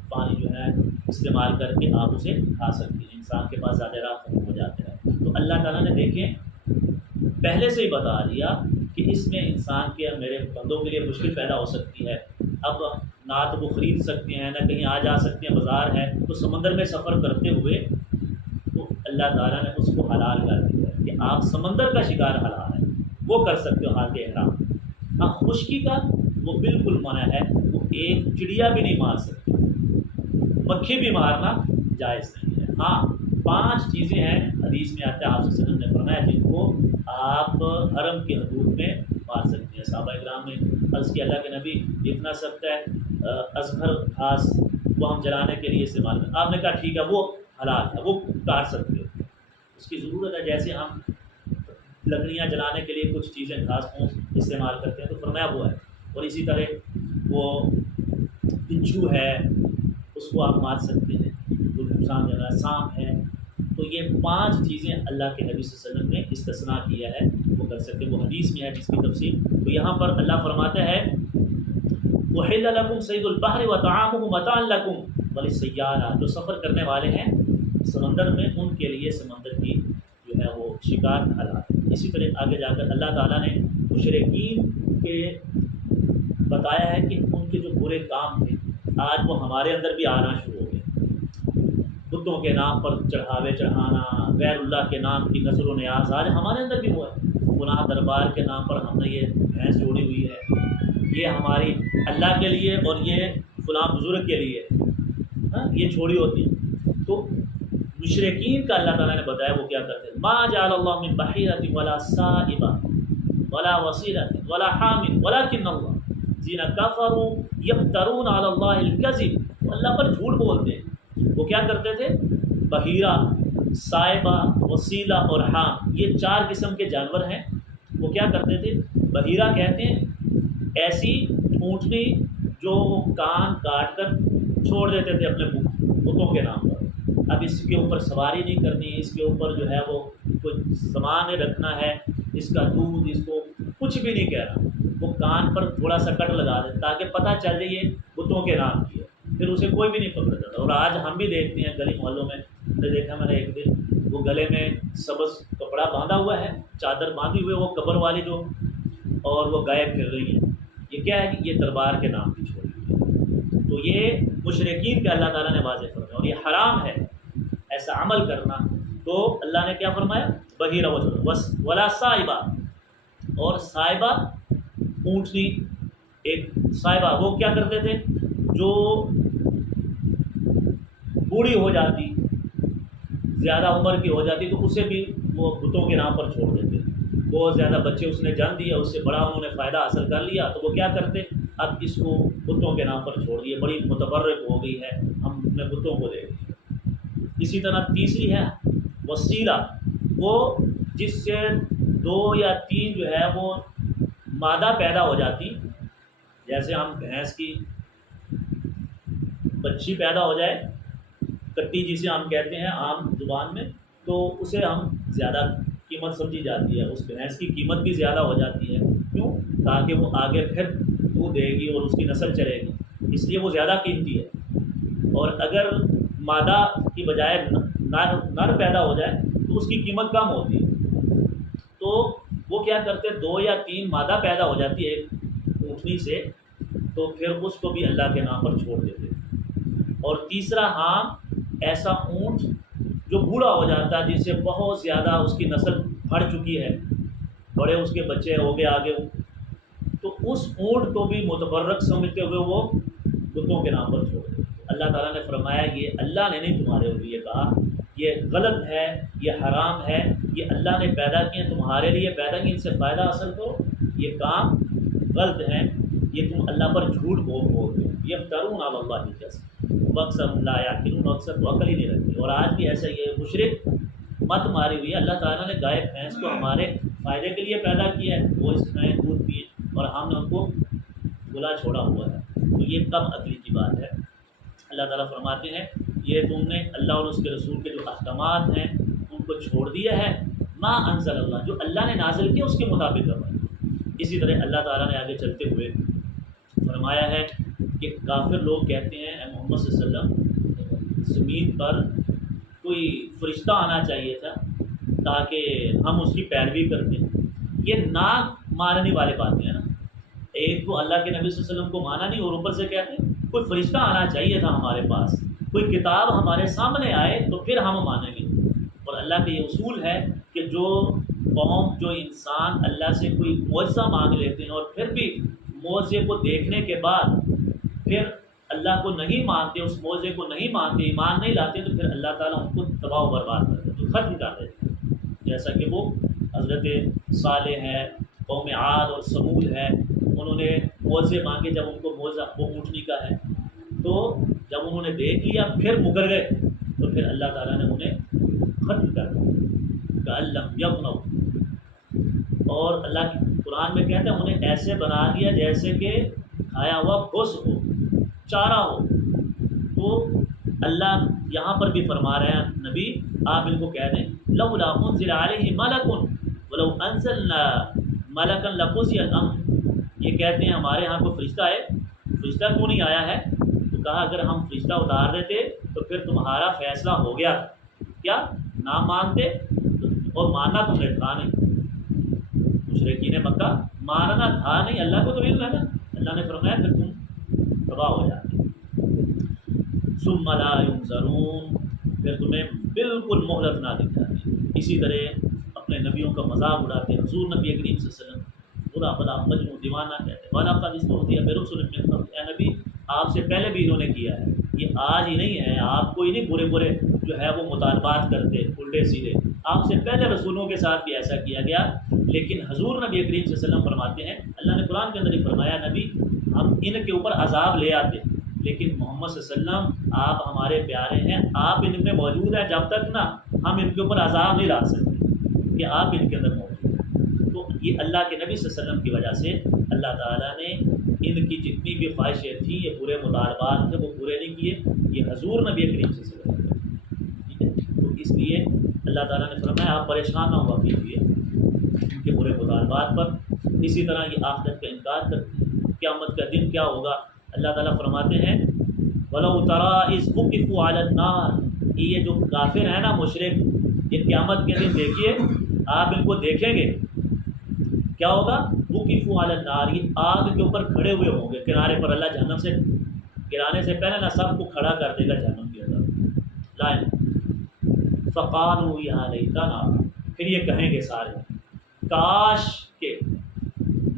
پانی جو ہے استعمال کر کے آپ اسے کھا سکتے ہیں، انسان کے پاس زیادہ راہ ختم ہو جاتے ہیں۔ تو اللہ تعالیٰ نے دیکھیں پہلے سے ہی بتا دیا کہ اس میں انسان کے اور میرے بندوں کے لیے مشکل پیدا ہو سکتی ہے، اب نہ تو وہ خرید سکتے ہیں نہ کہیں آ جا سکتے ہیں، بازار ہے، تو سمندر میں سفر کرتے ہوئے تو اللہ تعالیٰ نے اس کو حلال کر دیا کہ آپ سمندر کا شکار حلال ہے، وہ کر سکتے ہو حالت احرام۔ ہاں خشکی کا وہ بالکل منع ہے، وہ ایک چڑیا بھی نہیں مار سکتے، مکھی بھی مارنا جائز نہیں ہے۔ ہاں 5 چیزیں ہیں حدیث میں آتا ہے، آپ صلی اللہ علیہ وسلم نے فرمایا جن کو آپ حرم کے حدود میں مار سکتے ہیں۔ صحابہ کرام نے عرض کیا اللہ کے نبی اتنا سخت ہے، ازہر گھاس وہ ہم جلانے کے لیے استعمال کریں، آپ نے کہا ٹھیک ہے وہ حلال ہے، وہ کاٹ سکتے ہو، اس کی ضرورت ہے، جیسے ہم لکڑیاں جلانے کے لیے کچھ چیزیں گھاس پھوس استعمال کرتے ہیں تو فرمایا وہ ہے۔ اور اسی طرح وہ بچھو ہے اس کو آپ مار سکتے ہیں، وہ نقصان دے رہا ہے، سانپ ہے، تو یہ 5 چیزیں اللہ کے نبی صلی اللہ علیہ وسلم نے استثناء کیا ہے وہ کر سکتے ہیں، وہ حدیث میں ہے جس کی تفصیل۔ تو یہاں پر اللہ فرماتا ہے وَحِلَّ لَكُمْ صَيْدُ الْبَحْرِ وَطَعَامُهُ مَتَاعًا لَكُمْ وَلِلسَّيَّارَةِ، جو سفر کرنے والے ہیں سمندر میں ان کے لیے سمندر کی جو ہے وہ شکار حلال ہے۔ اسی طرح آگے جا کر اللہ تعالیٰ نے مشرکین کے بتایا ہے کہ ان کے جو برے کام تھے آج وہ ہمارے اندر بھی آنا شروع ہو گئے، بتوں کے نام پر چڑھاوے چڑھانا، غیر اللہ کے نام کی نظر و نیاز آج ہمارے اندر بھی ہوا ہے، گناہ دربار کے نام پر ہم نے یہ بھینس جوڑی ہوئی ہے، یہ ہماری اللہ کے لیے اور یہ فلاں بزرگ کے لیے یہ چھوڑی ہوتی۔ تو مشرکین کا اللہ تعالیٰ نے بتایا وہ کیا کرتے ہیں، ما جعل اللہ من بحیرۃ ولا صائبہ ولا وصیلۃ ولا حام ولکن اللہ الذین کفروا یفترون علی اللہ الکذب، وہ اللہ پر جھوٹ بولتے ہیں۔ وہ کیا کرتے تھے، بحیرہ، صائبہ، وسیلہ اور حام، یہ 4 قسم کے جانور ہیں۔ وہ کیا کرتے تھے، بحیرہ کہتے ہیں ایسی اونٹنی جو کان کاٹ کر چھوڑ دیتے تھے اپنے بتوں کے نام پر، اب اس کے اوپر سواری نہیں کرنی، اس کے اوپر جو ہے وہ کوئی سامان رکھنا ہے، اس کا دودھ، اس کو کچھ بھی نہیں کہہ رہا، وہ کان پر تھوڑا سا کٹ لگا دے تاکہ پتہ چل جائے یہ بتوں کے نام کی ہے، پھر اسے کوئی بھی نہیں پکڑ جاتا۔ اور آج ہم بھی دیکھتے ہیں گلی محلوں میں، میں نے دیکھا میں نے ایک دن وہ گلے میں سبز کپڑا باندھا ہوا ہے، چادر باندھی ہوئی، وہ قبر والی جو، اور وہ گائے پھر رہی ہیں، یہ کیا ہے کہ یہ دربار کے نام کی چھوڑی ہوئی ہے۔ تو یہ مشرکین کا اللہ تعالیٰ نے واضح فرمایا، اور یہ حرام ہے ایسا عمل کرنا۔ تو اللہ نے کیا فرمایا، بحیرہ ولا صائبہ، اور صائبہ اونٹنی، ایک صائبہ وہ کیا کرتے تھے جو بوڑھی ہو جاتی، زیادہ عمر کی ہو جاتی، تو اسے بھی وہ بتوں کے نام پر چھوڑ دیتے۔ بہت زیادہ بچے اس نے جان دیا، اس سے بڑا انہوں نے فائدہ حاصل کر لیا، تو وہ کیا کرتے، اب اس کو بتوں کے نام پر چھوڑ دیے، بڑی متبرک ہو گئی ہے، ہم نے بتوں کو دے دیا۔ اسی طرح تیسری ہے وسیلہ، وہ جس سے 2 یا 3 جو ہے وہ مادہ پیدا ہو جاتی، جیسے ہم بھینس کی بچی پیدا ہو جائے، کٹی جسے ہم کہتے ہیں عام زبان میں، تو اسے ہم زیادہ قیمت سمجھی جاتی ہے، اس بھینس کی قیمت بھی زیادہ ہو جاتی ہے، کیوں؟ تاکہ وہ آگے پھر دودھ دے گی اور اس کی نسل چلے گی، اس لیے وہ زیادہ قیمتی ہے۔ اور اگر مادہ کی بجائے نر پیدا ہو جائے تو اس کی قیمت کم ہوتی ہے، تو وہ کیا کرتے، 2 یا 3 مادہ پیدا ہو جاتی ہے ایک اونٹنی سے، تو پھر اس کو بھی اللہ کے نام پر چھوڑ دیتے۔ اور تیسرا، ہاں، ایسا اونٹ جو بوڑھا ہو جاتا ہے، جس سے بہت زیادہ اس کی نسل بڑھ چکی ہے، بڑے اس کے بچے ہو گئے آگے، تو اس اونٹ کو بھی متبرک سمجھتے ہوئے وہ بتوں کے نام پر چھوڑ دیتے۔ اللہ تعالیٰ نے فرمایا یہ اللہ نے نہیں تمہارے لیے کہا، یہ غلط ہے، یہ حرام ہے، یہ اللہ نے پیدا کیے، تمہارے لیے پیدا کیے، ان سے فائدہ حاصل کرو، یہ کام غلط ہے، یہ تم اللہ پر جھوٹ بولتے ہو، یفترون علی اللہ الکذب واکثر لا یعقلون، اکثر تو عقل ہی نہیں رکھتے۔ اور آج بھی ایسا یہ مشرک مت ماری ہوئی ہے، اللہ تعالیٰ نے گائے بھینس کو ہمارے فائدے کے لیے پیدا کیا ہے، وہ اس میں دودھ پیے، اور ہم نے ان کو بلا چھوڑا ہوا ہے، تو یہ کم عقلی کی بات ہے۔ اللہ تعالیٰ فرماتے ہیں یہ تم نے اللہ اور اس کے رسول کے جو احکامات ہیں ان کو چھوڑ دیا ہے، ما انزل اللہ، جو اللہ نے نازل کیا اس کے مطابق کرنا۔ اسی طرح اللہ تعالیٰ نے آگے چلتے ہوئے فرمایا ہے کہ کافر لوگ کہتے ہیں اے محمد صلی اللہ علیہ وسلم، زمین پر کوئی فرشتہ آنا چاہیے تھا تاکہ ہم اس کی پیروی کرتے۔ یہ نہ ماننے والے باتیں ہیں نا، ایک تو اللہ کے نبی صلی اللہ علیہ وسلم کو مانا نہیں، اور اوپر سے کہتے ہیں کوئی فرشتہ آنا چاہیے تھا ہمارے پاس، کوئی کتاب ہمارے سامنے آئے تو پھر ہم مانیں گے۔ اور اللہ کا یہ اصول ہے کہ جو قوم، جو انسان اللہ سے کوئی معجزہ مانگ لیتے ہیں اور پھر بھی معجزے کو دیکھنے کے بعد پھر اللہ کو نہیں مانتے، اس معجزے کو نہیں مانتے، ایمان نہیں لاتے، تو پھر اللہ تعالیٰ ان کو تباہ و برباد کر دیتے، تو ختم کر دیتے ہیں۔ جیسا کہ وہ حضرت صالح ہے، قوم عاد اور ثمود ہے، انہوں نے معجزے مانگے، جب ان کو معجزہ وہ اونٹنی کا ہے، تو جب انہوں نے دیکھ لیا پھر مکر گئے، تو پھر اللہ تعالیٰ نے انہیں ختم کر دیا، کأن لم یغنوا۔ اور اللہ کی قرآن میں کہتے ہیں انہیں ایسے بنا دیا جیسے کہ کھایا ہوا گھس ہو، چارہ ہو۔ تو اللہ یہاں پر بھی فرما رہے ہیں نبی آپ ان کو کہہ دیں لولا انزل علیہ ملک ولو انزلنا ملکا لقضی الامر، یہ کہتے ہیں ہمارے ہاں کوئی فرشتہ ہے، فرشتہ کیوں نہیں آیا ہے؟ تو کہا اگر ہم فرشتہ اتار دیتے تو پھر تمہارا فیصلہ ہو گیا، کیا نہ مانتے؟ اور ماننا تم نے تھا نہیں، مشرکین مکہ ماننا تھا نہیں، اللہ کو تو علم ہے نا، اللہ نے فرمایا پھر تم تباہ ہو جاتے۔ ثم لا ينظرون، پھر تمہیں بالکل مہلت نہ دی جاتی۔ اسی طرح اپنے نبیوں کا مذاق اڑاتے، حضور نبی کریم صلی اللہ علیہ وسلم برا بلا مجنون دیوانہ کہتے، وَلَقَدِ اسْتُهْزِئَ بِرُسُلٍ مِّن قَبْلِكَ، اے نبی آپ سے پہلے بھی انہوں نے کیا ہے، یہ آج ہی نہیں ہے، آپ کو ہی نہیں برے برے جو ہے وہ مطالبات کرتے الٹے سیدھے، آپ سے پہلے رسولوں کے ساتھ بھی ایسا کیا گیا۔ لیکن حضور نبی کریم صلی اللہ علیہ وسلم فرماتے ہیں، اللہ نے قرآن کے اندر ہی فرمایا نبی ہم ان کے اوپر عذاب لے آتے، لیکن محمد صلی اللہ علیہ وسلم آپ ہمارے پیارے ہیں، آپ ان میں موجود ہیں، جب تک نا ہم ان کے اوپر عذاب نہیں لا سکتے کہ آپ ان کے اندر موجود ہیں۔ تو یہ اللہ کے نبی صلی اللہ علیہ وسلم کی وجہ سے اللہ تعالیٰ نے ان کی جتنی بھی خواہشیں تھیں، یہ برے مطالبات تھے، وہ پورے نہیں کیے، یہ حضور نبی کریم صلی اللہ علیہ وسلم اس لیے اللہ تعالیٰ نے فرمایا آپ پریشان نہ ہوا کیجیے ان کے برے مطالبات پر. اسی طرح یہ آخرت کا انکار کرتے ہیں. قیامت کا دن کیا ہوگا؟ اللہ تعالیٰ فرماتے ہیں وَلَوْ تَرَىٰ إِذْ وُقِفُوا عَلَى النَّارِ، یہ جو کافر ہیں نا مشرک، یہ قیامت کے دن دیکھیے آپ ان کو دیکھیں گے کیا ہوگا؟ وُقِفُوا عَلَى النَّارِ، یہ آگ کے اوپر کھڑے ہوئے ہوں گے کنارے پر. اللہ جہنم سے گرانے سے پہلے نا سب کو کھڑا کر دے گا جہنم کے اندر لائن. فَقَالُوا يَا لَيْتَنَا، پھر یہ کہیں گے سارے کاش کہ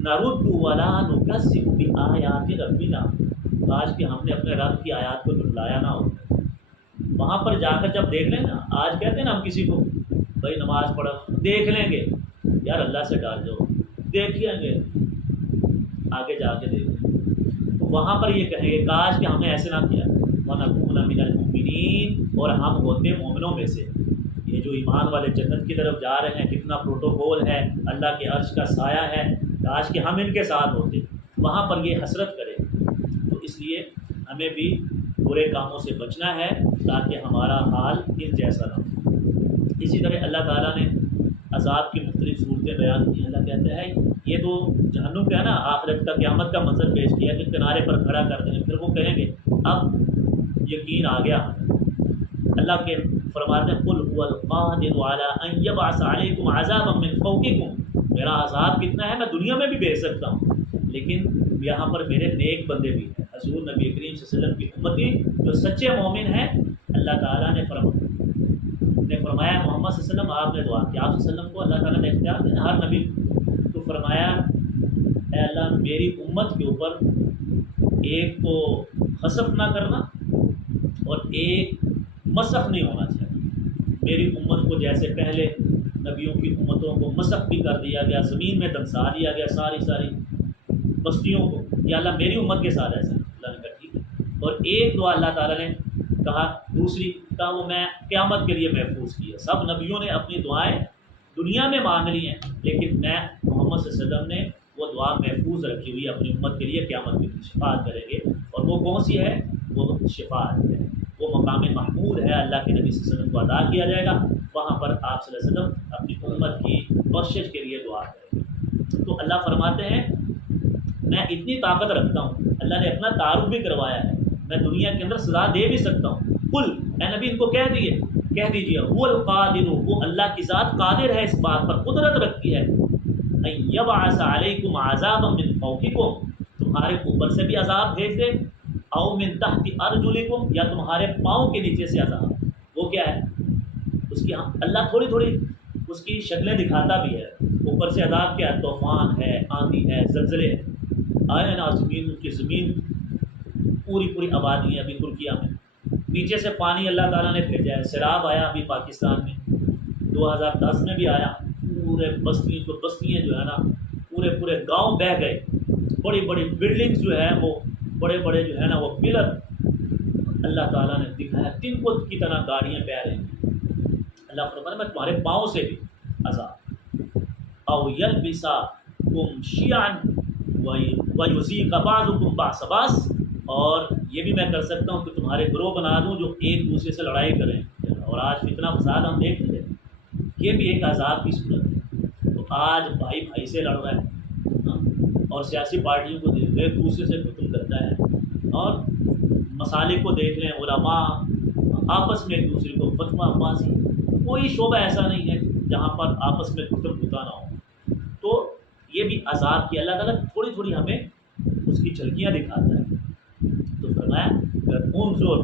نَرُدُّ وَلَا نُكَذِّبُ بِآيَاتِ رَبِّنَا، کاش کہ ہم نے اپنے رب کی آیات کو جھٹلایا نہ ہوتا. وہاں پر جا کر جب دیکھ لیں نا، آج کہتے ہیں نا ہم کسی کو بھائی نماز پڑھو، دیکھ لیں گے یار اللہ سے ڈال جاؤ، دیکھ لیں گے آگے جا کے دیکھ لیں. تو وہاں پر یہ کہیں گے کاش کہ ہم نے ایسے نہ کیا. وَنَكُونَ مِنَ الْمُؤْمِنِينَ، اور ہم ہوتے مومنوں میں سے. یہ جو ایمان والے جنت کی طرف جا رہے ہیں کتنا پروٹوکول ہے، اللہ کے عرش کا سایہ ہے، کاش کہ ہم ان کے ساتھ ہوتے. وہاں پر یہ حسرت کرے. تو اس لیے ہمیں بھی برے کاموں سے بچنا ہے تاکہ ہمارا حال ان جیسا نہ ہو. اسی طرح اللہ تعالیٰ نے عذاب کی مختلف صورتیں بیان کی. اللہ کہتا ہے یہ تو جہنم کا ہے نا، آخرت کا قیامت کا منظر پیش کیا کہ کنارے پر کھڑا کر دیں گے. پھر وہ کہیں گے اب یقین آ گیا. اللہ کے فرماتے ہیں قُلْ هُوَ الْقَادِرُ عَلَىٰ أَن يَبْعَثَ عَلَيْكُمْ عَذَابًا مِّن فَوْقِكُمْ، میرا عذاب کتنا ہے میں دنیا میں بھی بھیج سکتا ہوں، لیکن یہاں پر میرے نیک بندے بھی ہیں. حضور نبی کریم صلی اللہ علیہ وسلم کی امتی جو سچے مومن ہیں، اللہ تعالیٰ نے فرمایا محمد صلی اللہ علیہ وسلم آپ نے دعا کی، آپ صلی اللہ علیہ وسلم کو اللہ تعالیٰ نے اختیار دیا ہر نبی تو فرمایا اے اللہ میری امت کے اوپر ایک تو خسف نہ کرنا اور ایک مسخ نہیں ہونا چاہیے. میری امت کو جیسے پہلے نبیوں کی امتوں کو مسخ بھی کر دیا گیا، زمین میں دمسا دیا گیا ساری بستیوں کو، یا اللہ میری امت کے ساتھ ایسا. اللہ نے کہا ٹھیک ہے. اور ایک دعا اللہ تعالیٰ نے کہا دوسری کا وہ میں قیامت کے لیے محفوظ کی ہے. سب نبیوں نے اپنی دعائیں دنیا میں مانگ لی ہیں، لیکن میں محمد صلی اللہ علیہ وسلم نے وہ دعا محفوظ رکھی ہوئی ہے اپنی امت کے لیے. قیامت کے لیے شفاعت کریں گے، اور وہ کون سی ہے؟ وہ شفاعت ہے، وہ مقام محمود ہے، اللہ کے نبی صلی اللہ علیہ وسلم کو ادا کیا جائے گا. وہاں پر آپ صلی اللہ علیہ وسلم اپنی امت کی بخشش کے لیے دعا کریں گے. تو اللہ فرماتے ہیں میں اتنی طاقت رکھتا ہوں. اللہ نے اپنا تعارف بھی کروایا ہے، میں دنیا کے اندر سزا دے بھی سکتا ہوں. قل اے نبی ان کو کہہ دیجیے هو القادر، وہ اللہ کی ذات قادر ہے، اس بات پر قدرت رکھتی ہے ان یبعث علیکم عذابا من فوقکم، تمہارے اوپر سے بھی عذاب بھیج دے، او من تحت ارجلکم، یا تمہارے پاؤں کے نیچے سے عذاب. وہ کیا ہے اس کی اللہ تھوڑی اس کی شکلیں دکھاتا بھی ہے. اوپر سے عذاب کیا ہے؟ طوفان ہے، آندھی ہے، زلزلے آئے نا، زمین پوری آبادی ہے ابھی ترکیہ میں. نیچے سے پانی اللہ تعالیٰ نے بھیجا ہے. سیلاب آیا ابھی پاکستان میں 2010 میں بھی آیا. پورے بستیاں جو ہے نا پورے گاؤں بہہ گئے. بڑی بلڈنگز جو ہیں وہ بڑے جو ہے نا وہ پلر اللہ تعالیٰ نے دکھایا تن کی طرح گاڑیاں بہہ رہی ہیں. اللہ فرماتا میں تمہارے پاؤں سے بھی عذاب. او یلبسکم شیعا ویذیق بعضکم بعض بعض، اور یہ بھی میں کر سکتا ہوں کہ تمہارے گروہ بنا دوں جو ایک دوسرے سے لڑائی کریں. اور آج فتنہ فساد ہم دیکھ رہے ہیں، یہ بھی ایک عذاب کی صورت ہے. تو آج بھائی سے لڑ رہا ہے، اور سیاسی پارٹیوں کو ایک دوسرے سے ختم کرتا ہے. اور مسالک کو دیکھ لیں، علماء آپس میں ایک دوسرے کو فتویٰ بازی، کوئی شعبہ ایسا نہیں ہے جہاں پر آپس میں ختم ہوتا نہ ہو. تو یہ بھی عذاب کی اللہ تعالیٰ تھوڑی ہمیں اس کی جھلکیاں دکھاتا ہے. تو فرمایا انظر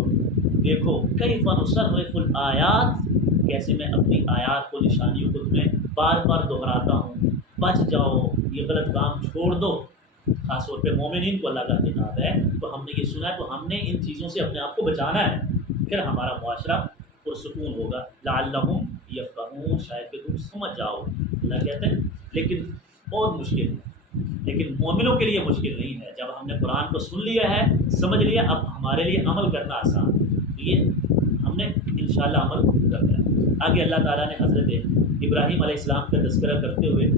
دیکھو کیف نصرف الآیات، کیسے میں اپنی آیات کو نشانیوں کو تمہیں بار دہراتا ہوں. بچ جاؤ، یہ غلط کام چھوڑ دو. خاص طور پہ مومنین کو اللہ کا خطاب ہے. تو ہم نے یہ سنا ہے تو ہم نے ان چیزوں سے اپنے آپ کو بچانا ہے، پھر ہمارا معاشرہ پرسکون ہوگا. لعلہم یفقہون، شاید کہ تم سمجھ جاؤ. اللہ کہتے ہیں لیکن بہت مشکل ہے، لیکن مومنوں کے لیے مشکل نہیں ہے. جب ہم نے قرآن کو سن لیا ہے، سمجھ لیا، اب ہمارے لیے عمل کرنا آسان. تو یہ ہم نے انشاءاللہ عمل کرنا ہے. آگے اللہ تعالیٰ نے حضرت ابراہیم علیہ السلام کا تذکرہ کرتے ہوئے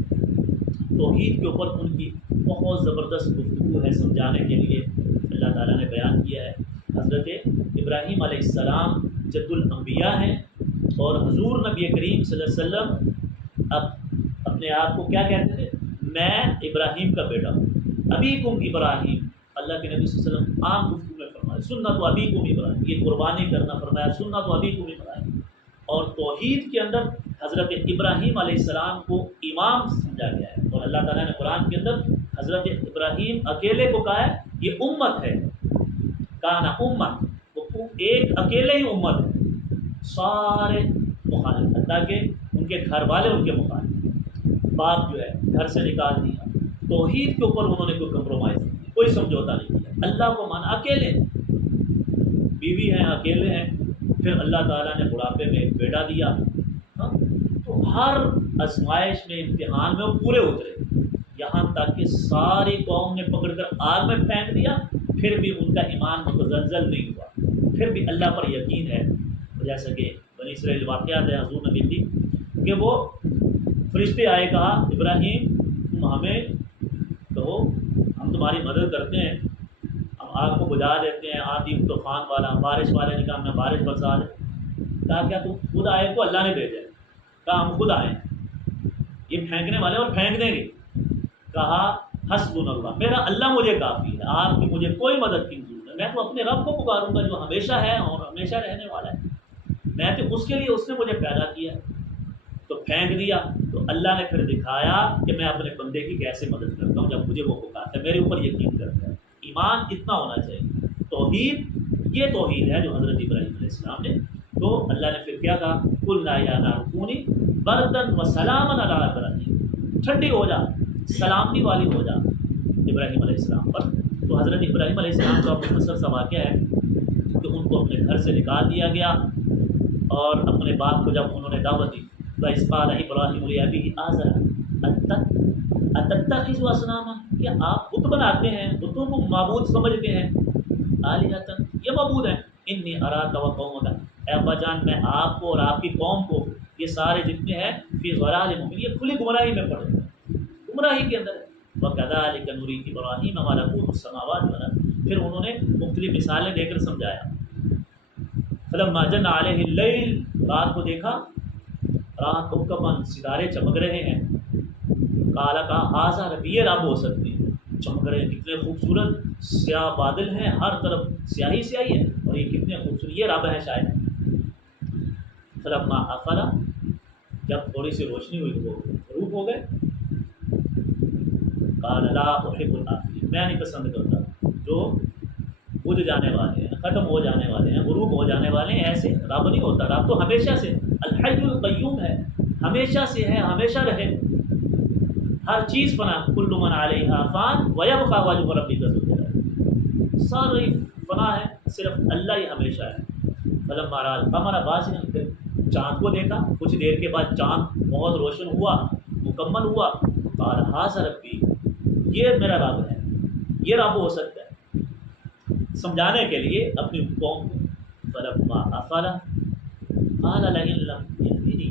توحید کے اوپر ان کی بہت زبردست گفتگو ہے سمجھانے کے لیے اللہ تعالیٰ نے بیان کیا ہے. حضرت ابراہیم علیہ السلام جد الانبیاء ہیں، اور حضور نبی کریم صلی اللہ علیہ وسلم اب اپنے آپ کو کیا کہتے تھے؟ میں ابراہیم کا بیٹا ہوں، ابیکم ابراہیم۔ اللہ کے نبی صلی اللہ علیہ وسلم عام گفتگو میں فرمایا سنت ابیکم ابراہیم، یہ قربانی کرنا فرمایا سنت ابیکم ابراہیم۔ اور توحید کے اندر حضرت ابراہیم علیہ السلام کو امام سمجھا گیا ہے، اور اللہ تعالیٰ نے قرآن کے اندر حضرت ابراہیم اکیلے کو کہا ہے یہ امت ہے، کانا امت، وہ ایک اکیلے ہی امت ہے، سارے مخالف، حتیٰ کہ ان کے گھر والے ان کے مخالف، باپ جو ہے گھر سے نکال دیا، توحید کے اوپر انہوں نے کوئی کمپرومائز نہیں کیا، کوئی سمجھوتا نہیں کیا، اللہ کو مانا اکیلے، بیوی ہیں اکیلے ہیں، پھر اللہ تعالیٰ نے بڑھاپے میں ایک بیٹا دیا، ہاں؟ تو ہر آزمائش میں امتحان میں وہ پورے اترے، یہاں تک کہ ساری قوم نے پکڑ کر آگ میں پھینک دیا، پھر بھی ان کا ایمان متزلزل نہیں ہوا، پھر بھی اللہ پر یقین ہے۔ جیسا کہ بنی اسرائیل واقعات ہے حضور نبی کی کہ وہ فرشتے آئے، کہا ابراہیم تم ہمیں کہو ہم تمہاری مدد کرتے ہیں، ہم آگ کو بجھا دیتے ہیں، آندھی طوفان والا، بارش والے نے کہا ہمیں بارش برسا دے، کہا کیا تم خود آئے کو اللہ نے بھیجا ہے؟ کہا ہم خود آئے، یہ پھینکنے والے اور پھینک دیں گے۔ کہا حسبنا اللہ، میرا اللہ مجھے کافی ہے، آپ کی مجھے کوئی مدد کی ضرورت ہے، میں تو اپنے رب کو پکاروں گا جو ہمیشہ ہے اور ہمیشہ رہنے والا ہے، میں تو اس کے لیے اس نے مجھے پیدا کیا ہے۔ تو پھینک دیا، تو اللہ نے پھر دکھایا کہ میں اپنے بندے کی کیسے مدد کرتا ہوں جب مجھے وہ پکارتا ہے، میرے اوپر یقین کرتا ہے۔ ایمان اتنا ہونا چاہیے، توحید یہ توحید ہے جو حضرت ابراہیم علیہ السلام نے۔ تو اللہ نے پھر کیا کہا قلنا یا نار کونی بردن و سلاما علی ابراہیم، ٹھنڈی ہو جا، سلامتی والی ہو جا ابراہیم علیہ السلام پر۔ تو حضرت ابراہیم علیہ السلام کا مختصر سا واقعہ ہے کہ ان کو اپنے گھر سے نکال دیا گیا، اور اپنے باپ کو جب انہوں نے دعوت دی وَإِذْ قَالَ إِبْرَاهِيمُ لِأَبِيهِ آزَرَ أَتَتَّخِذُ أَصْنَامًا، کہ آپ بت بناتے ہیں، بتوں کو معبود سمجھتے ہیں، آلِهَةً یہ معبود ہیں، إِنِّي أَرَاكَ وَقَوْمَكَ، اے ابا جان میں آپ کو اور آپ کی قوم کو، یہ سارے جتنے ہیں فی ضلال مبین، یہ کھلی گمراہی میں پڑے ہیں، گمراہی کے اندر ہے۔ وَكَذَلِكَ نُرِي إِبْرَاهِيمَ مَلَكُوتَ السَّمَاوَاتِ وَالْأَرْضِ، پھر انہوں نے مختلف مثالیں دے کر سمجھایا۔ فلما جن علیہ اللیل، رات کو دیکھا، رات کوكباً ستارے چمک رہے ہیں، کالا کہا ھذا ربی، یہ رب ہو سکتی ہے، چمک رہے ہیں، کتنے خوبصورت، سیاہ بادل ہیں، ہر طرف سیاہی سیاہی ہے، اور یہ کتنے خوبصورت، یہ رب ہے شاید۔ فلما افل، جب تھوڑی سی روشنی ہوئی تو وہ غروب ہو گئے۔ قال لا احب الآفلین، میں نہیں پسند کرتا جو بجھ جانے والے ہیں، ختم ہو جانے والے ہیں، غروب ہو جانے والے ہیں، ایسے رب نہیں ہوتا۔ رب تو ہمیشہ سے الحی القیوم ہے، ہمیشہ سے ہے، ہمیشہ رہے، ہر چیز فنا، کل من علیہا فان ویبقی وجہ ربک ذو الجلال، ساری فنا ہے، صرف اللہ ہی ہمیشہ ہے۔ فلما رأى القمر بازغا، پھر چاند کو دیکھا، کچھ دیر کے بعد چاند بہت روشن ہوا، مکمل ہوا، قال ھذا ربی، یہ میرا رب ہے، یہ رب ہو سکتا ہے، سمجھانے کے لیے اپنی قوم کو۔ فلما افل قال لئن لم يهدني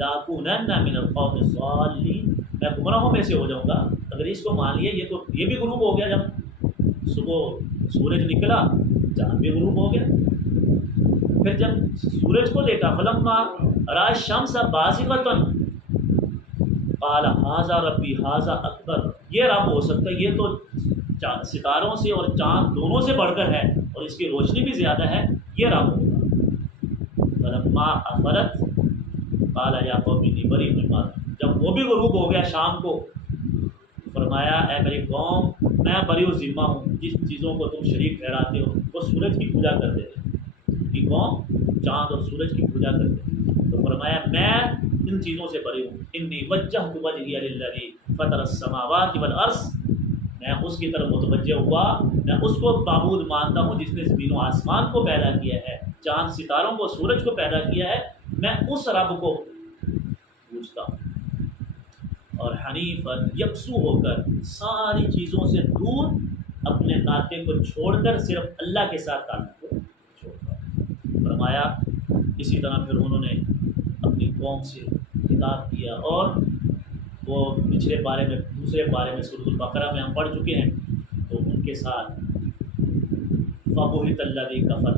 لاكونن من القوم الضالين، میں گمراہوں میں سے ہو جاؤں گا اگر اس کو مان لیے۔ یہ بھی غروب ہو گیا، جب صبح سورج نکلا چاند بھی غروب ہو گیا۔ پھر جب سورج کو دیکھا فلما رأى الشمس بازغة قال ھذا ربی ھذا اکبر، یہ رب ہو سکتا ہے، یہ تو ستاروں سے اور چاند دونوں سے بڑھ کر ہے، اور اس کی روشنی بھی زیادہ ہے، یہ رب ہوگا۔ فلما افلت قال یا قوم انی بریء مما، جب وہ بھی غروب ہو گیا شام کو، فرمایا اے میری قوم میں بری و ذمہ ہوں، جس چیزوں کو تم شریک ٹھہراتے ہو، وہ سورج کی پوجا کرتے تھے، کی قوم چاند اور سورج کی پوجا کرتے، تو فرمایا میں ان چیزوں سے بری ہوں۔ انی وجہت وجہی للذی فطر السماوات والارض، میں اس کی طرف متوجہ ہوا، میں اس کو معبود مانتا ہوں جس نے زمین و آسمان کو پیدا کیا ہے، چاند ستاروں کو، سورج کو پیدا کیا ہے، میں اس رب کو پوجتا ہوں۔ اور حنیفا، یکسو ہو کر، ساری چیزوں سے دور، اپنے ناطے کو چھوڑ کر صرف اللہ کے ساتھ تعلق کو چھوڑ کر۔ فرمایا اسی طرح پھر انہوں نے اپنی قوم سے خطاب کیا، اور وہ پچھلے بارے میں، دوسرے بارے میں سورۃ البقرہ میں ہم پڑھ چکے ہیں، تو ان کے ساتھ فَبُہِتَ الَّذِی کَفَرَ،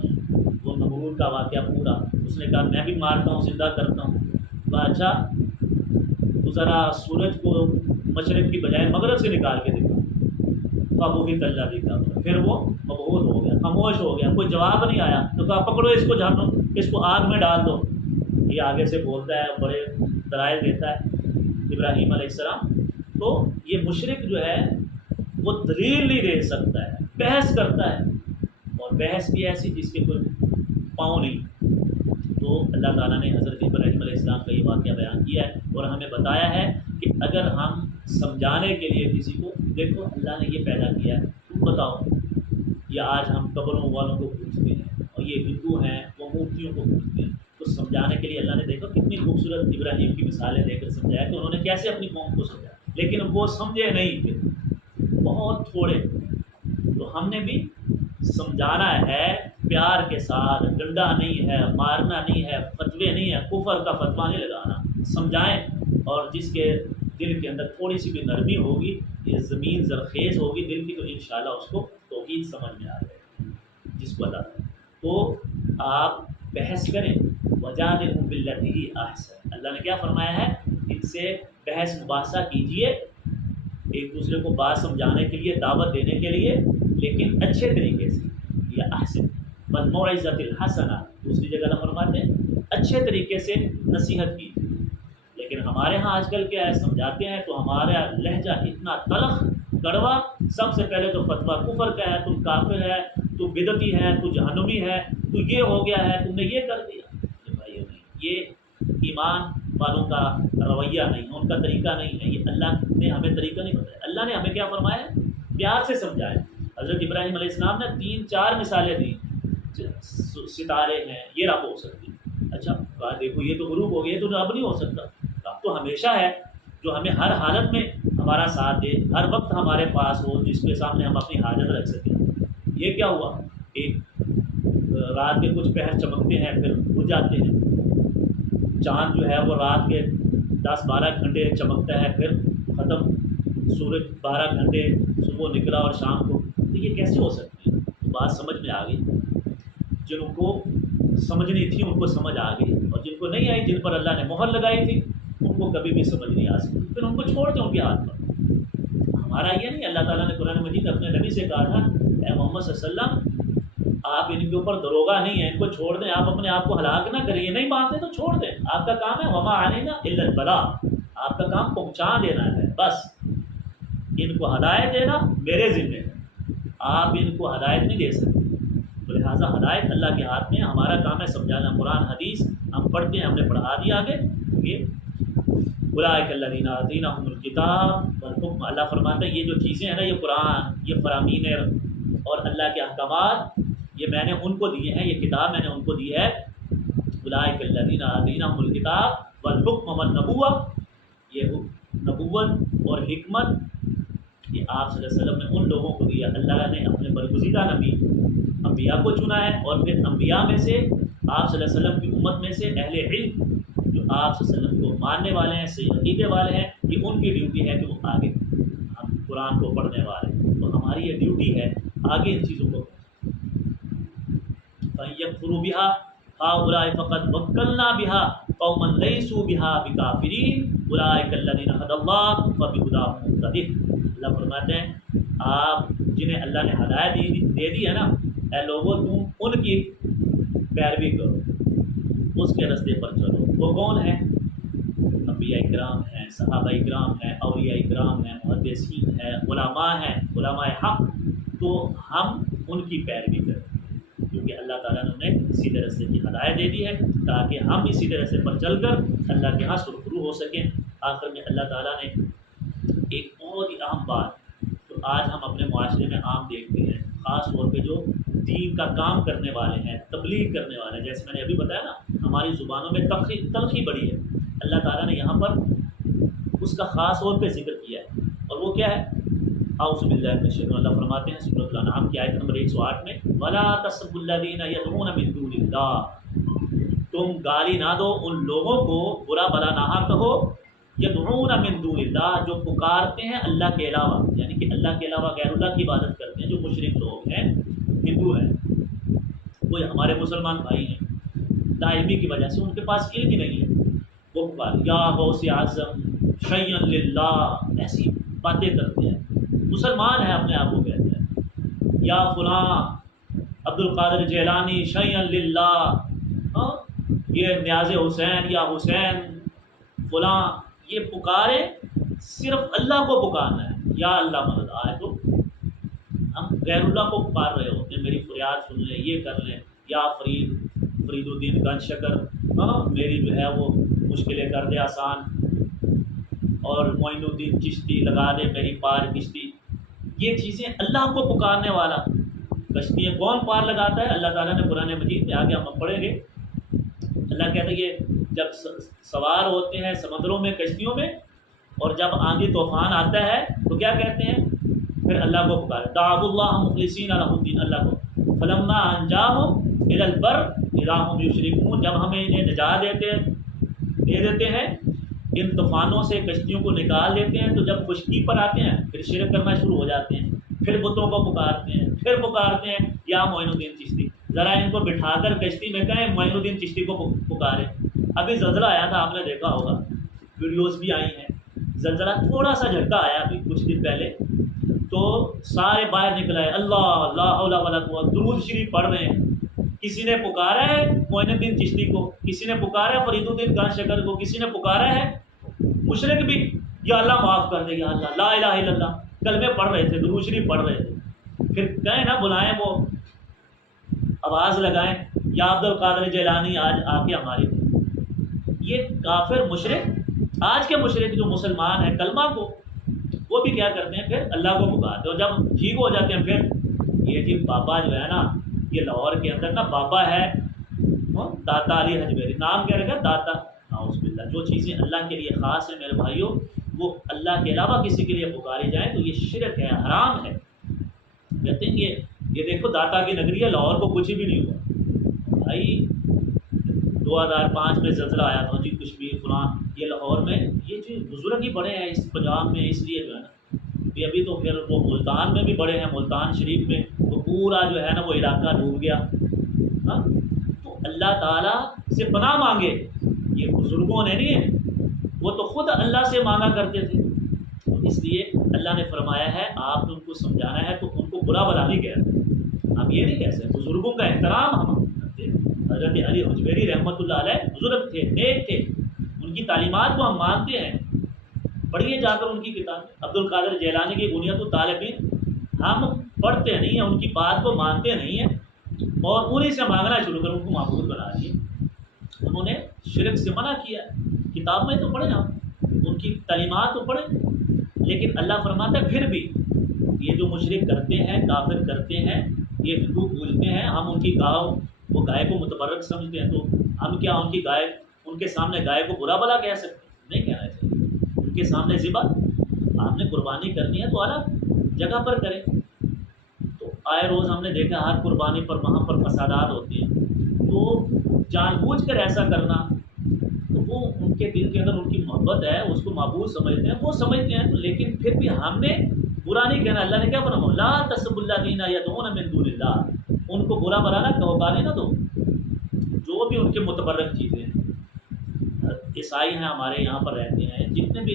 وہ نمرود کا واقعہ پورا، اس نے کہا میں بھی مارتا ہوں زندہ کرتا ہوں، تو اچھا تو ذرا سورج کو مشرق کی بجائے مغرب سے نکال کے دکھا، وہی تلّہ بھی کا، پھر وہ مبہوت ہو گیا، خاموش ہو گیا، کوئی جواب نہیں آیا، تو کہا پکڑو اس کو جہنم، اس کو آگ میں ڈال دو۔ یہ آگے سے بولتا ہے، بڑے دلائل دیتا ہے ابراہیم علیہ السلام۔ تو یہ مشرک جو ہے وہ دلیل نہیں دے سکتا ہے، بحث کرتا ہے، اور بحث بھی ایسی جس کے کوئی پاؤں نہیں۔ تو اللہ تعالیٰ نے حضرت ابراہیم علیہ السلام کا یہ واقعہ بیان کیا ہے اور ہمیں بتایا ہے کہ اگر ہم سمجھانے کے لیے کسی کو، دیکھو اللہ نے یہ پیدا کیا ہے، تم بتاؤ، یا آج ہم قبروں والوں کو پوچھتے ہیں، اور یہ ہندو ہیں وہ مورتیوں کو پوچھتے ہیں، تو سمجھانے کے لیے اللہ نے دیکھو کتنی خوبصورت ابراہیم کی مثالیں دے کر سمجھایا کہ انہوں نے کیسے اپنی قوم کو سمجھایا، لیکن وہ سمجھے نہیں تھے، بہت تھوڑے۔ تو ہم نے بھی سمجھانا ہے پیار کے ساتھ، ڈنڈا نہیں ہے، مارنا نہیں ہے، فتوے نہیں ہے، کفر کا فتویٰ نہیں لگانا، سمجھائیں، اور جس کے دل کے اندر تھوڑی سی بھی نرمی ہوگی، یہ زمین زرخیز ہوگی دل کی، تو انشاءاللہ اس کو توحید سمجھ میں آ جائے گی جس کو اللہ۔ تو آپ بحث کریں، وجادلہم باللتی احسن، اللہ نے کیا فرمایا ہے، ان سے بحث مباحثہ کیجئے، ایک دوسرے کو بات سمجھانے کے لیے، دعوت دینے کے لیے، لیکن اچھے طریقے سے، یا احسن بالموعظۃ الحسنہ، دوسری جگہ اللہ فرماتے ہیں اچھے طریقے سے نصیحت کی۔ لیکن ہمارے ہاں آج کل کیا ہے، سمجھاتے ہیں تو ہمارا لہجہ اتنا تلخ کڑوا، سب سے پہلے تو فتویٰ کفر کا ہے، تم کافر ہے، تو بدعتی ہے، تو جہنمی ہے، تو یہ ہو گیا ہے، تم نے یہ کر دیا۔ بھائیو نہیں، یہ ایمان والوں کا رویہ نہیں ہے، ان کا طریقہ نہیں ہے، یہ اللہ نے ہمیں طریقہ نہیں بتایا۔ اللہ نے ہمیں کیا فرمایا، پیار سے سمجھائے۔ حضرت ابراہیم علیہ السلام نے 3-4 مثالیں دی، ستارے ہیں، یہ رب ہو سکتی، اچھا کہا دیکھو یہ تو غروب ہو گیا، یہ تو رب نہیں ہو سکتا، رب تو ہمیشہ ہے جو ہمیں ہر حالت میں ہمارا ساتھ دے، ہر وقت ہمارے پاس ہو، جس کے سامنے ہم اپنی حاجت رکھ سکیں۔ یہ کیا ہوا، ایک رات کے کچھ پہر چمکتے ہیں پھر بجھ جاتے ہیں، چاند جو ہے وہ رات کے 10-12 گھنٹے چمکتا ہے پھر ختم، سورج 12 گھنٹے صبح نکلا اور شام کو، تو یہ کیسے ہو سکتی ہے؟ بات سمجھ میں آ گئی، جن کو سمجھنی تھی ان کو سمجھ آ گئی، اور جن کو نہیں آئی، جن پر اللہ نے مہر لگائی تھی، ان کو کبھی بھی سمجھ نہیں آ سکتی، پھر ان کو چھوڑ دیں ان کے ہاتھ پر۔ ہمارا یہ نہیں، اللہ تعالیٰ نے قرآن مجید اپنے نبی سے کہا تھا، اے محمد صلی اللہ علیہ وسلم آپ ان کے اوپر دروغہ نہیں ہیں، ان کو چھوڑ دیں، آپ اپنے آپ کو ہلاک نہ کریں، یہ نہیں مانتے تو چھوڑ دیں، آپ کا کام ہے وما علینا الا البلاغ، آپ کا کام پہنچا دینا ہے بس، ان کو ہدایت دینا میرے ذمہ ہے، آپ ان کو ہدایت نہیں دے سکتے، تو لہٰذا ہدایت اللہ کے ہاتھ میں، ہمارا کام ہے سمجھانا، قرآن حدیث ہم پڑھتے ہیں، ہم نے پڑھا دیا آگے، یہ اولئک الذین آتیناہم الکتاب والحکم، اللہ فرماتا ہے یہ جو چیزیں ہیں نا، یہ قرآن، یہ فرامین اور اللہ کے احکامات، یہ میں نے ان کو دیے ہیں، یہ کتاب میں نے ان کو دی ہے، اولئک الذین آتیناہم الکتاب والحکم والنبوۃ، یہ نبوت اور حکمت یہ آپ صلی اللہ علیہ وسلم نے ان لوگوں کو دیا، اللہ نے اپنے برگزیدہ نبی انبیاء کو چنا ہے، اور پھر انبیاء میں سے آپ صلی اللہ علیہ وسلم کی امت میں سے اہل علم جو آپ صلی اللہ علیہ وسلم کو ماننے والے ہیں، صحیح عقیدے والے ہیں، یہ ان کی ڈیوٹی ہے کہ وہ آگے ہم قرآن کو پڑھنے والے، تو ہماری یہ ڈیوٹی ہے آگے ان چیزوں کو فَيَكْفُرُوا بِهَا هَؤُلَاءِ فَقَدْ وَكَّلْنَا بِهَا قَوْمًا لَيْسُوا بِهَا بِكَافِرِينَ أُولَٰئِكَ الَّذِينَ هَدَى اللَّهُ فَبِهُدَاهُ مُقْتَدِهْ، اللہ فرماتے ہیں آپ جنہیں اللہ نے ہدایت دے دی ہے نا، اے لوگوں تم ان کی پیروی کرو، اس کے راستے پر چلو۔ وہ کون ہیں؟ انبیاء اکرام ہیں، صحابہ اکرام ہیں، اولیاء اکرام ہیں، محدثین ہیں، علماء ہیں، علماء حق، تو ہم ان کی پیروی کریں، کیونکہ اللہ تعالیٰ نے انہیں سیدھے راستے کی ہدایت دے دی ہے، تاکہ ہم بھی سیدھے راستے پر چل کر اللہ کے ہاں سرخرو ہو سکیں۔ آخر میں اللہ تعالیٰ نے ایک بہت ہی اہم بات جو آج ہم اپنے معاشرے میں عام دیکھتے ہیں، خاص طور پہ جو دین کا کام کرنے والے ہیں، تبلیغ کرنے والے ہیں، جیسے میں نے ابھی بتایا نا، ہماری زبانوں میں تلخی بڑی ہے، اللہ تعالیٰ نے یہاں پر اس کا خاص طور پہ ذکر کیا ہے، اور وہ کیا ہے، اعوذ باللہ من الشیطان، اللہ فرماتے ہیں سورۃ الانعام کی آیت نمبر 108 میں، وَلَا تَسُبُّوا الَّذِينَ يَدْعُونَ مِن دُونِ اللَّهِ، تم گالی نہ دو ان لوگوں کو، برا بلا نہ کہو، یدعون من دون اللہ، جو پکارتے ہیں اللہ کے علاوہ، یعنی کہ اللہ کے علاوہ غیر اللہ کی عبادت کرتے ہیں، جو مشرک لوگ ہیں، ہندو ہیں، کوئی ہمارے مسلمان بھائی ہیں لا علمی کی وجہ سے ان کے پاس علم ہی نہیں ہے، وہ پکار یا غوث اعظم شیئا للہ، ایسی باتیں کرتے ہیں، مسلمان ہے اپنے آپ کو کہتے ہیں، یا فلاں عبد القادر جیلانی شیئا للہ، ہاں یہ نیاز حسین یا حسین فلاں، یہ پکارے صرف اللہ کو پکارنا ہے، یا اللہ مدد آئے تو ہم غیر اللہ کو پکار رہے ہوتے ہیں، میری فریاد سن لیں، یہ کر لیں، یا فرید الدین گنج شکر، ہاں میری جو ہے وہ مشکلیں کر دے آسان، اور معین الدین چشتی لگا دے میری پار کشتی، یہ چیزیں اللہ کو پکارنے والا کشتیاں کون پار لگاتا ہے؟ اللہ تعالیٰ نے قرآن مجید میں آگے ہم پڑھیں گے، اللہ کہتا ہے یہ جب سوار ہوتے ہیں سمندروں میں کشتیوں میں، اور جب آندھی طوفان آتا ہے تو کیا کہتے ہیں؟ پھر اللہ کو پکارے، دعوا اللہ مخلصین لہ الدین، اللہ کو فلما انجاہم الی البر اذا هم یشرکون، جب ہمیں انہیں نجات دے دیتے ہیں ان طوفانوں سے، کشتیوں کو نکال دیتے ہیں، تو جب خشکی پر آتے ہیں پھر شرک کرنا شروع ہو جاتے ہیں، پھر بتوں کو پکارتے ہیں یا معین الدین چشتی، ذرا ان کو بٹھا کر کشتی میں کہیں معین الدین چشتی کو پکارے۔ ابھی زلزلہ آیا تھا، آپ نے دیکھا ہوگا، ویڈیوز بھی آئی ہیں، زلزلہ تھوڑا سا جھٹکا آیا ابھی کچھ دن پہلے، تو سارے باہر نکل آئے، اللہ لا حول ولا قوت، درود شریف پڑھ رہے ہیں، کسی نے پکارا ہے معین الدین چشتی کو، کسی نے پکارا ہے فرید الدین گنج شکر کو، کسی نے پکارا ہے مشرک بھی، یا اللہ معاف کر دے، یا اللہ لا الہ الا اللہ، کلمے پڑھ رہے تھے، درود شریف پڑھ رہے تھے، پھر کہیں نہ بلائیں، وہ آواز لگائیں یا عبد القادر جیلانی آج آ کے ہماری، یہ کافر مشرک، آج کے مشرک جو مسلمان ہیں کلمہ کو، وہ بھی کیا کرتے ہیں؟ پھر اللہ کو پکارتے ہیں، اور جب ٹھیک ہو جاتے ہیں پھر یہ جی بابا جو ہے نا، یہ لاہور کے اندر نا بابا ہے داتا علی حجویری، نام کیا رکھا؟ داتا، نعوذ باللہ، جو چیزیں اللہ کے لیے خاص ہیں میرے بھائیوں، وہ اللہ کے علاوہ کسی کے لیے پکاری جائیں تو یہ شرک ہے، حرام ہے۔ کہتے ہیں یہ دیکھو داتا کی نگری ہے، لاہور کو کچھ بھی نہیں ہوا بھائی، 2005 میں زلزلہ آیا تھا جی، کشمیر فلاں، یہ لاہور میں یہ جو بزرگ ہی بڑے ہیں اس پنجاب میں، اس لیے جو ہے نا ابھی تو پھر وہ ملتان میں بھی بڑے ہیں، ملتان شریف میں وہ پورا جو ہے نا وہ علاقہ ڈوب گیا، ہاں تو اللہ تعالیٰ سے پناہ مانگے، یہ بزرگوں نے نہیں ہے، وہ تو خود اللہ سے مانگا کرتے تھے، تو اس لیے اللہ نے فرمایا ہے آپ ان کو سمجھانا ہے تو ان کو برا بلا نہیں کہہ، ہم یہ نہیں کہہ سکتے، بزرگوں کا احترام ہم کرتے ہیں۔ حضرت علی حجویری رحمۃ اللہ علیہ بزرگ تھے، نیک تھے، ان کی تعلیمات کو ہم مانتے ہیں، پڑھیے جا کر ان کی کتاب، عبد القادر جیلانی کی بنیاد الطالبین، ہم پڑھتے نہیں ہیں، ان کی بات کو مانتے نہیں ہیں، اور انہیں سے مانگنا شروع کر ان کو معبود بنا دیے، انہوں نے شرک سے منع کیا، کتاب میں تو پڑھیں ہم، ان کی تعلیمات تو پڑھیں، لیکن اللہ فرماتا ہے پھر بھی یہ جو مشرک کرتے ہیں، کافر کرتے ہیں، یہ ہندو بولتے ہیں، ہم ان کی وہ گائے کو متبرک سمجھتے ہیں، تو ہم کیا ان کی گائے، ان کے سامنے گائے کو برا بلا کہہ سکتے ہیں؟ نہیں کہنا چاہیے، ان کے سامنے ذبح، آپ نے قربانی کرنی ہے تو الگ جگہ پر کریں، تو آئے روز ہم نے دیکھا ہر قربانی پر وہاں پر فسادات ہوتے ہیں، تو جان بوجھ کر ایسا کرنا، تو وہ ان کے دل کے اندر ان کی محبت ہے، اس کو معبود سمجھتے ہیں، وہ سمجھتے ہیں، لیکن پھر بھی ہم نے برا نہیں کہنا، اللہ نے کیا فرمایا لا تسبوا الذین یدعون من دون اللہ، ان کو برا بلا نہ کہو، گالی نہ دو، جو بھی ان کے متبرک چیزیں ہیں، عیسائی ہیں ہمارے یہاں پر رہتے ہیں، جتنے بھی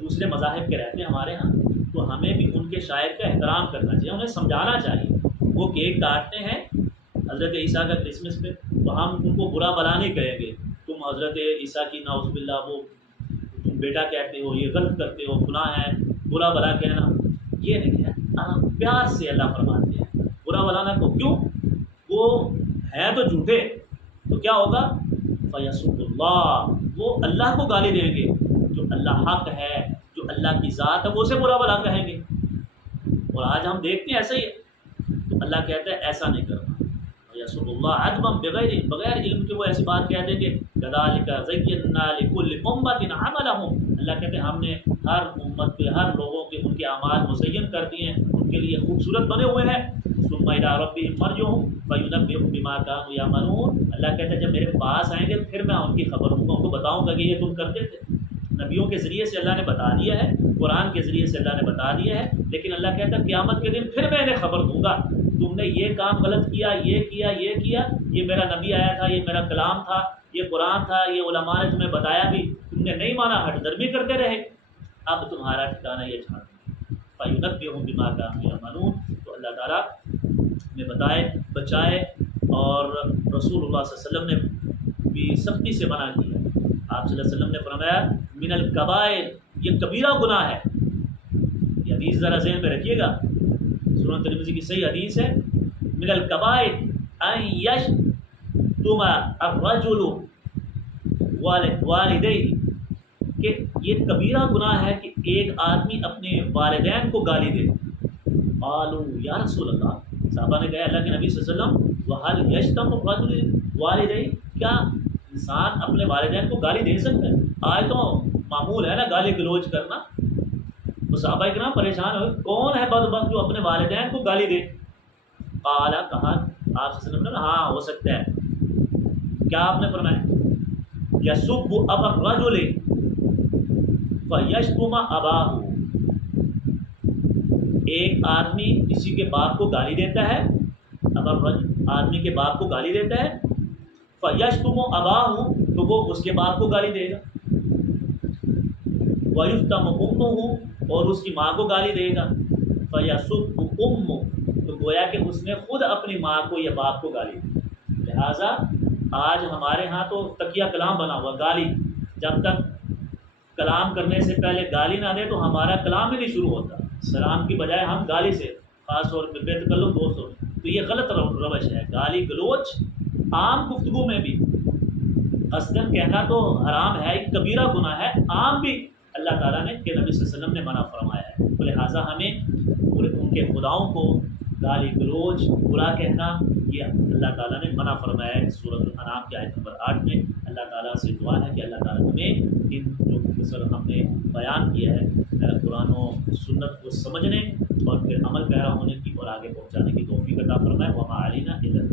دوسرے مذاہب کے رہتے ہیں ہمارے یہاں، تو ہمیں بھی ان کے شاعر کا احترام کرنا چاہیے، انہیں سمجھانا چاہیے، وہ کیک کاٹتے ہیں حضرت عیسیٰ کا کرسمس پہ، تو ہم ان کو برا بلا نہیں کہیں گے، تم حضرت عیسیٰ کی نعوذ باللہ وہ تم بیٹا کہتے ہو، یہ غلط کرتے ہو، گناہ ہے، برا بلا کہنا یہ نہیں ہے، پیار سے اللہ فرماتے ہیں برا بلا نہ کو، کیوں؟ وہ ہیں تو جھوٹے، تو کیا ہوگا؟ فیسب اللہ، وہ اللہ کو گالی دیں گے، جو اللہ حق ہے، جو اللہ کی ذات ہے، وہ اسے برا بلا کہیں گے، اور آج ہم دیکھتے ہیں ایسا ہی ہے، تو اللہ کہتا ہے ایسا نہیں کرنا، یسب اللہ عدما بغیر علم کے وہ ایسی بات کہہ دیں گے، کذالک زینا لکل امۃ عملہم، اللہ کہتے ہیں ہم نے ہر امت پہ، ہر لوگوں کے ان کے اعمال مزین کر دیے ہیں، ان کے لیے خوبصورت بنے ہوئے ہیں، ثم الی ربہم مرجعہم فینبئہم بما کانوا یعملون، اللہ کہتے ہیں جب میرے پاس آئیں گے پھر میں ان کی خبر دوں گا، ان کو بتاؤں گا کہ یہ تم کرتے تھے، نبیوں کے ذریعے سے اللہ نے بتا دیا ہے، قرآن کے ذریعے سے اللہ نے بتا دیا ہے، لیکن اللہ کہتا ہے قیامت کے دن پھر میں انہیں خبر دوں گا تم نے یہ کام غلط کیا، یہ کیا، یہ کیا، یہ میرا نبی آیا تھا، یہ میرا کلام تھا، یہ قرآن تھا، یہ علماء نے تمہیں بتایا بھی، تم نے نہیں مانا، ہٹ درمی کرتے رہے، اب تمہارا ٹھکانہ یہ جھاڑ فَيُنَبِّئُهُم بِمَا كَانُوا يَعْمَلُونَ۔ تو اللہ تعالیٰ نے بچائے، اور رسول اللہ صلی اللہ علیہ وسلم نے بھی سختی سے منع کیا۔ آپ صلی اللہ علیہ وسلم نے فرمایا من الکبائر، یہ کبیرہ گناہ ہے۔ یہ حدیث ذرا ذہن میں رکھیے گا، سنن ترمذی کی صحیح حدیث ہے، من الکبائر ان یشتم الرجل والدیہ، کہ یہ کبیرہ گناہ ہے کہ ایک آدمی اپنے والدین کو گالی دے۔ قالوا یا رسول اللہ، صحابہ نے کہا اللہ کے نبی صلی اللہ علیہ وسلم وَهَلْ يَشْتَمُ الرَّجُلُ وَالِدَيْهِ، کیا انسان اپنے والدین کو گالی دے سکتا ہے؟ آج تو معمول ہے نا گالی گلوچ کرنا۔ تو صحابہ کرام پریشان ہوئے، کون ہے بدبخت جو اپنے والدین کو گالی دے؟ قال، کہا آپ صلی اللہ علیہ وسلم نے، ہاں ہو سکتا ہے۔ کیا آپ نے فرمایا یسب ابا الرجل فیشتم اباہ، ایک آدمی کسی کے باپ کو گالی دیتا ہے، ابا الرجل آدمی کے باپ کو گالی دیتا ہے، فیشتم اباہ تو وہ اس کے باپ کو گالی دے گا، ویشتم امہ اور اس کی ماں کو گالی دے گا، فیسب امہ تو گویا کہ اس نے خود اپنی ماں کو یا باپ کو گالی دی۔ لہٰذا آج ہمارے ہاں تو تکیہ کلام بنا ہوا، گالی، جب تک کلام کرنے سے پہلے گالی نہ دے تو ہمارا کلام ہی نہیں شروع ہوتا، سلام کی بجائے ہم گالی سے، خاص طور پہ بے تکلف دوستوں، تو یہ غلط روش ہے۔ گالی گلوچ عام گفتگو میں بھی قصداً کہنا تو حرام ہے، ایک کبیرہ گناہ ہے، عام بھی اللہ تعالیٰ نے کہ نبی صلی اللہ علیہ وسلم نے منع فرمایا ہے۔ تو لہٰذا ہمیں ان کے خداؤں کو گالی گلوچ برا کہنا یہ اللہ تعالیٰ نے منع فرمایا ہے۔ سورۃ الانعام کی آیت نمبر 8 میں اللہ تعالیٰ سے دعا ہے کہ اللہ تعالیٰ ہمیں ان جو مختصر ہم نے بیان کیا ہے قرآن و سنت کو سمجھنے اور پھر عمل پیرا ہونے کی اور آگے پہنچانے کی توفیق عطا فرمائے۔ وما علینا الا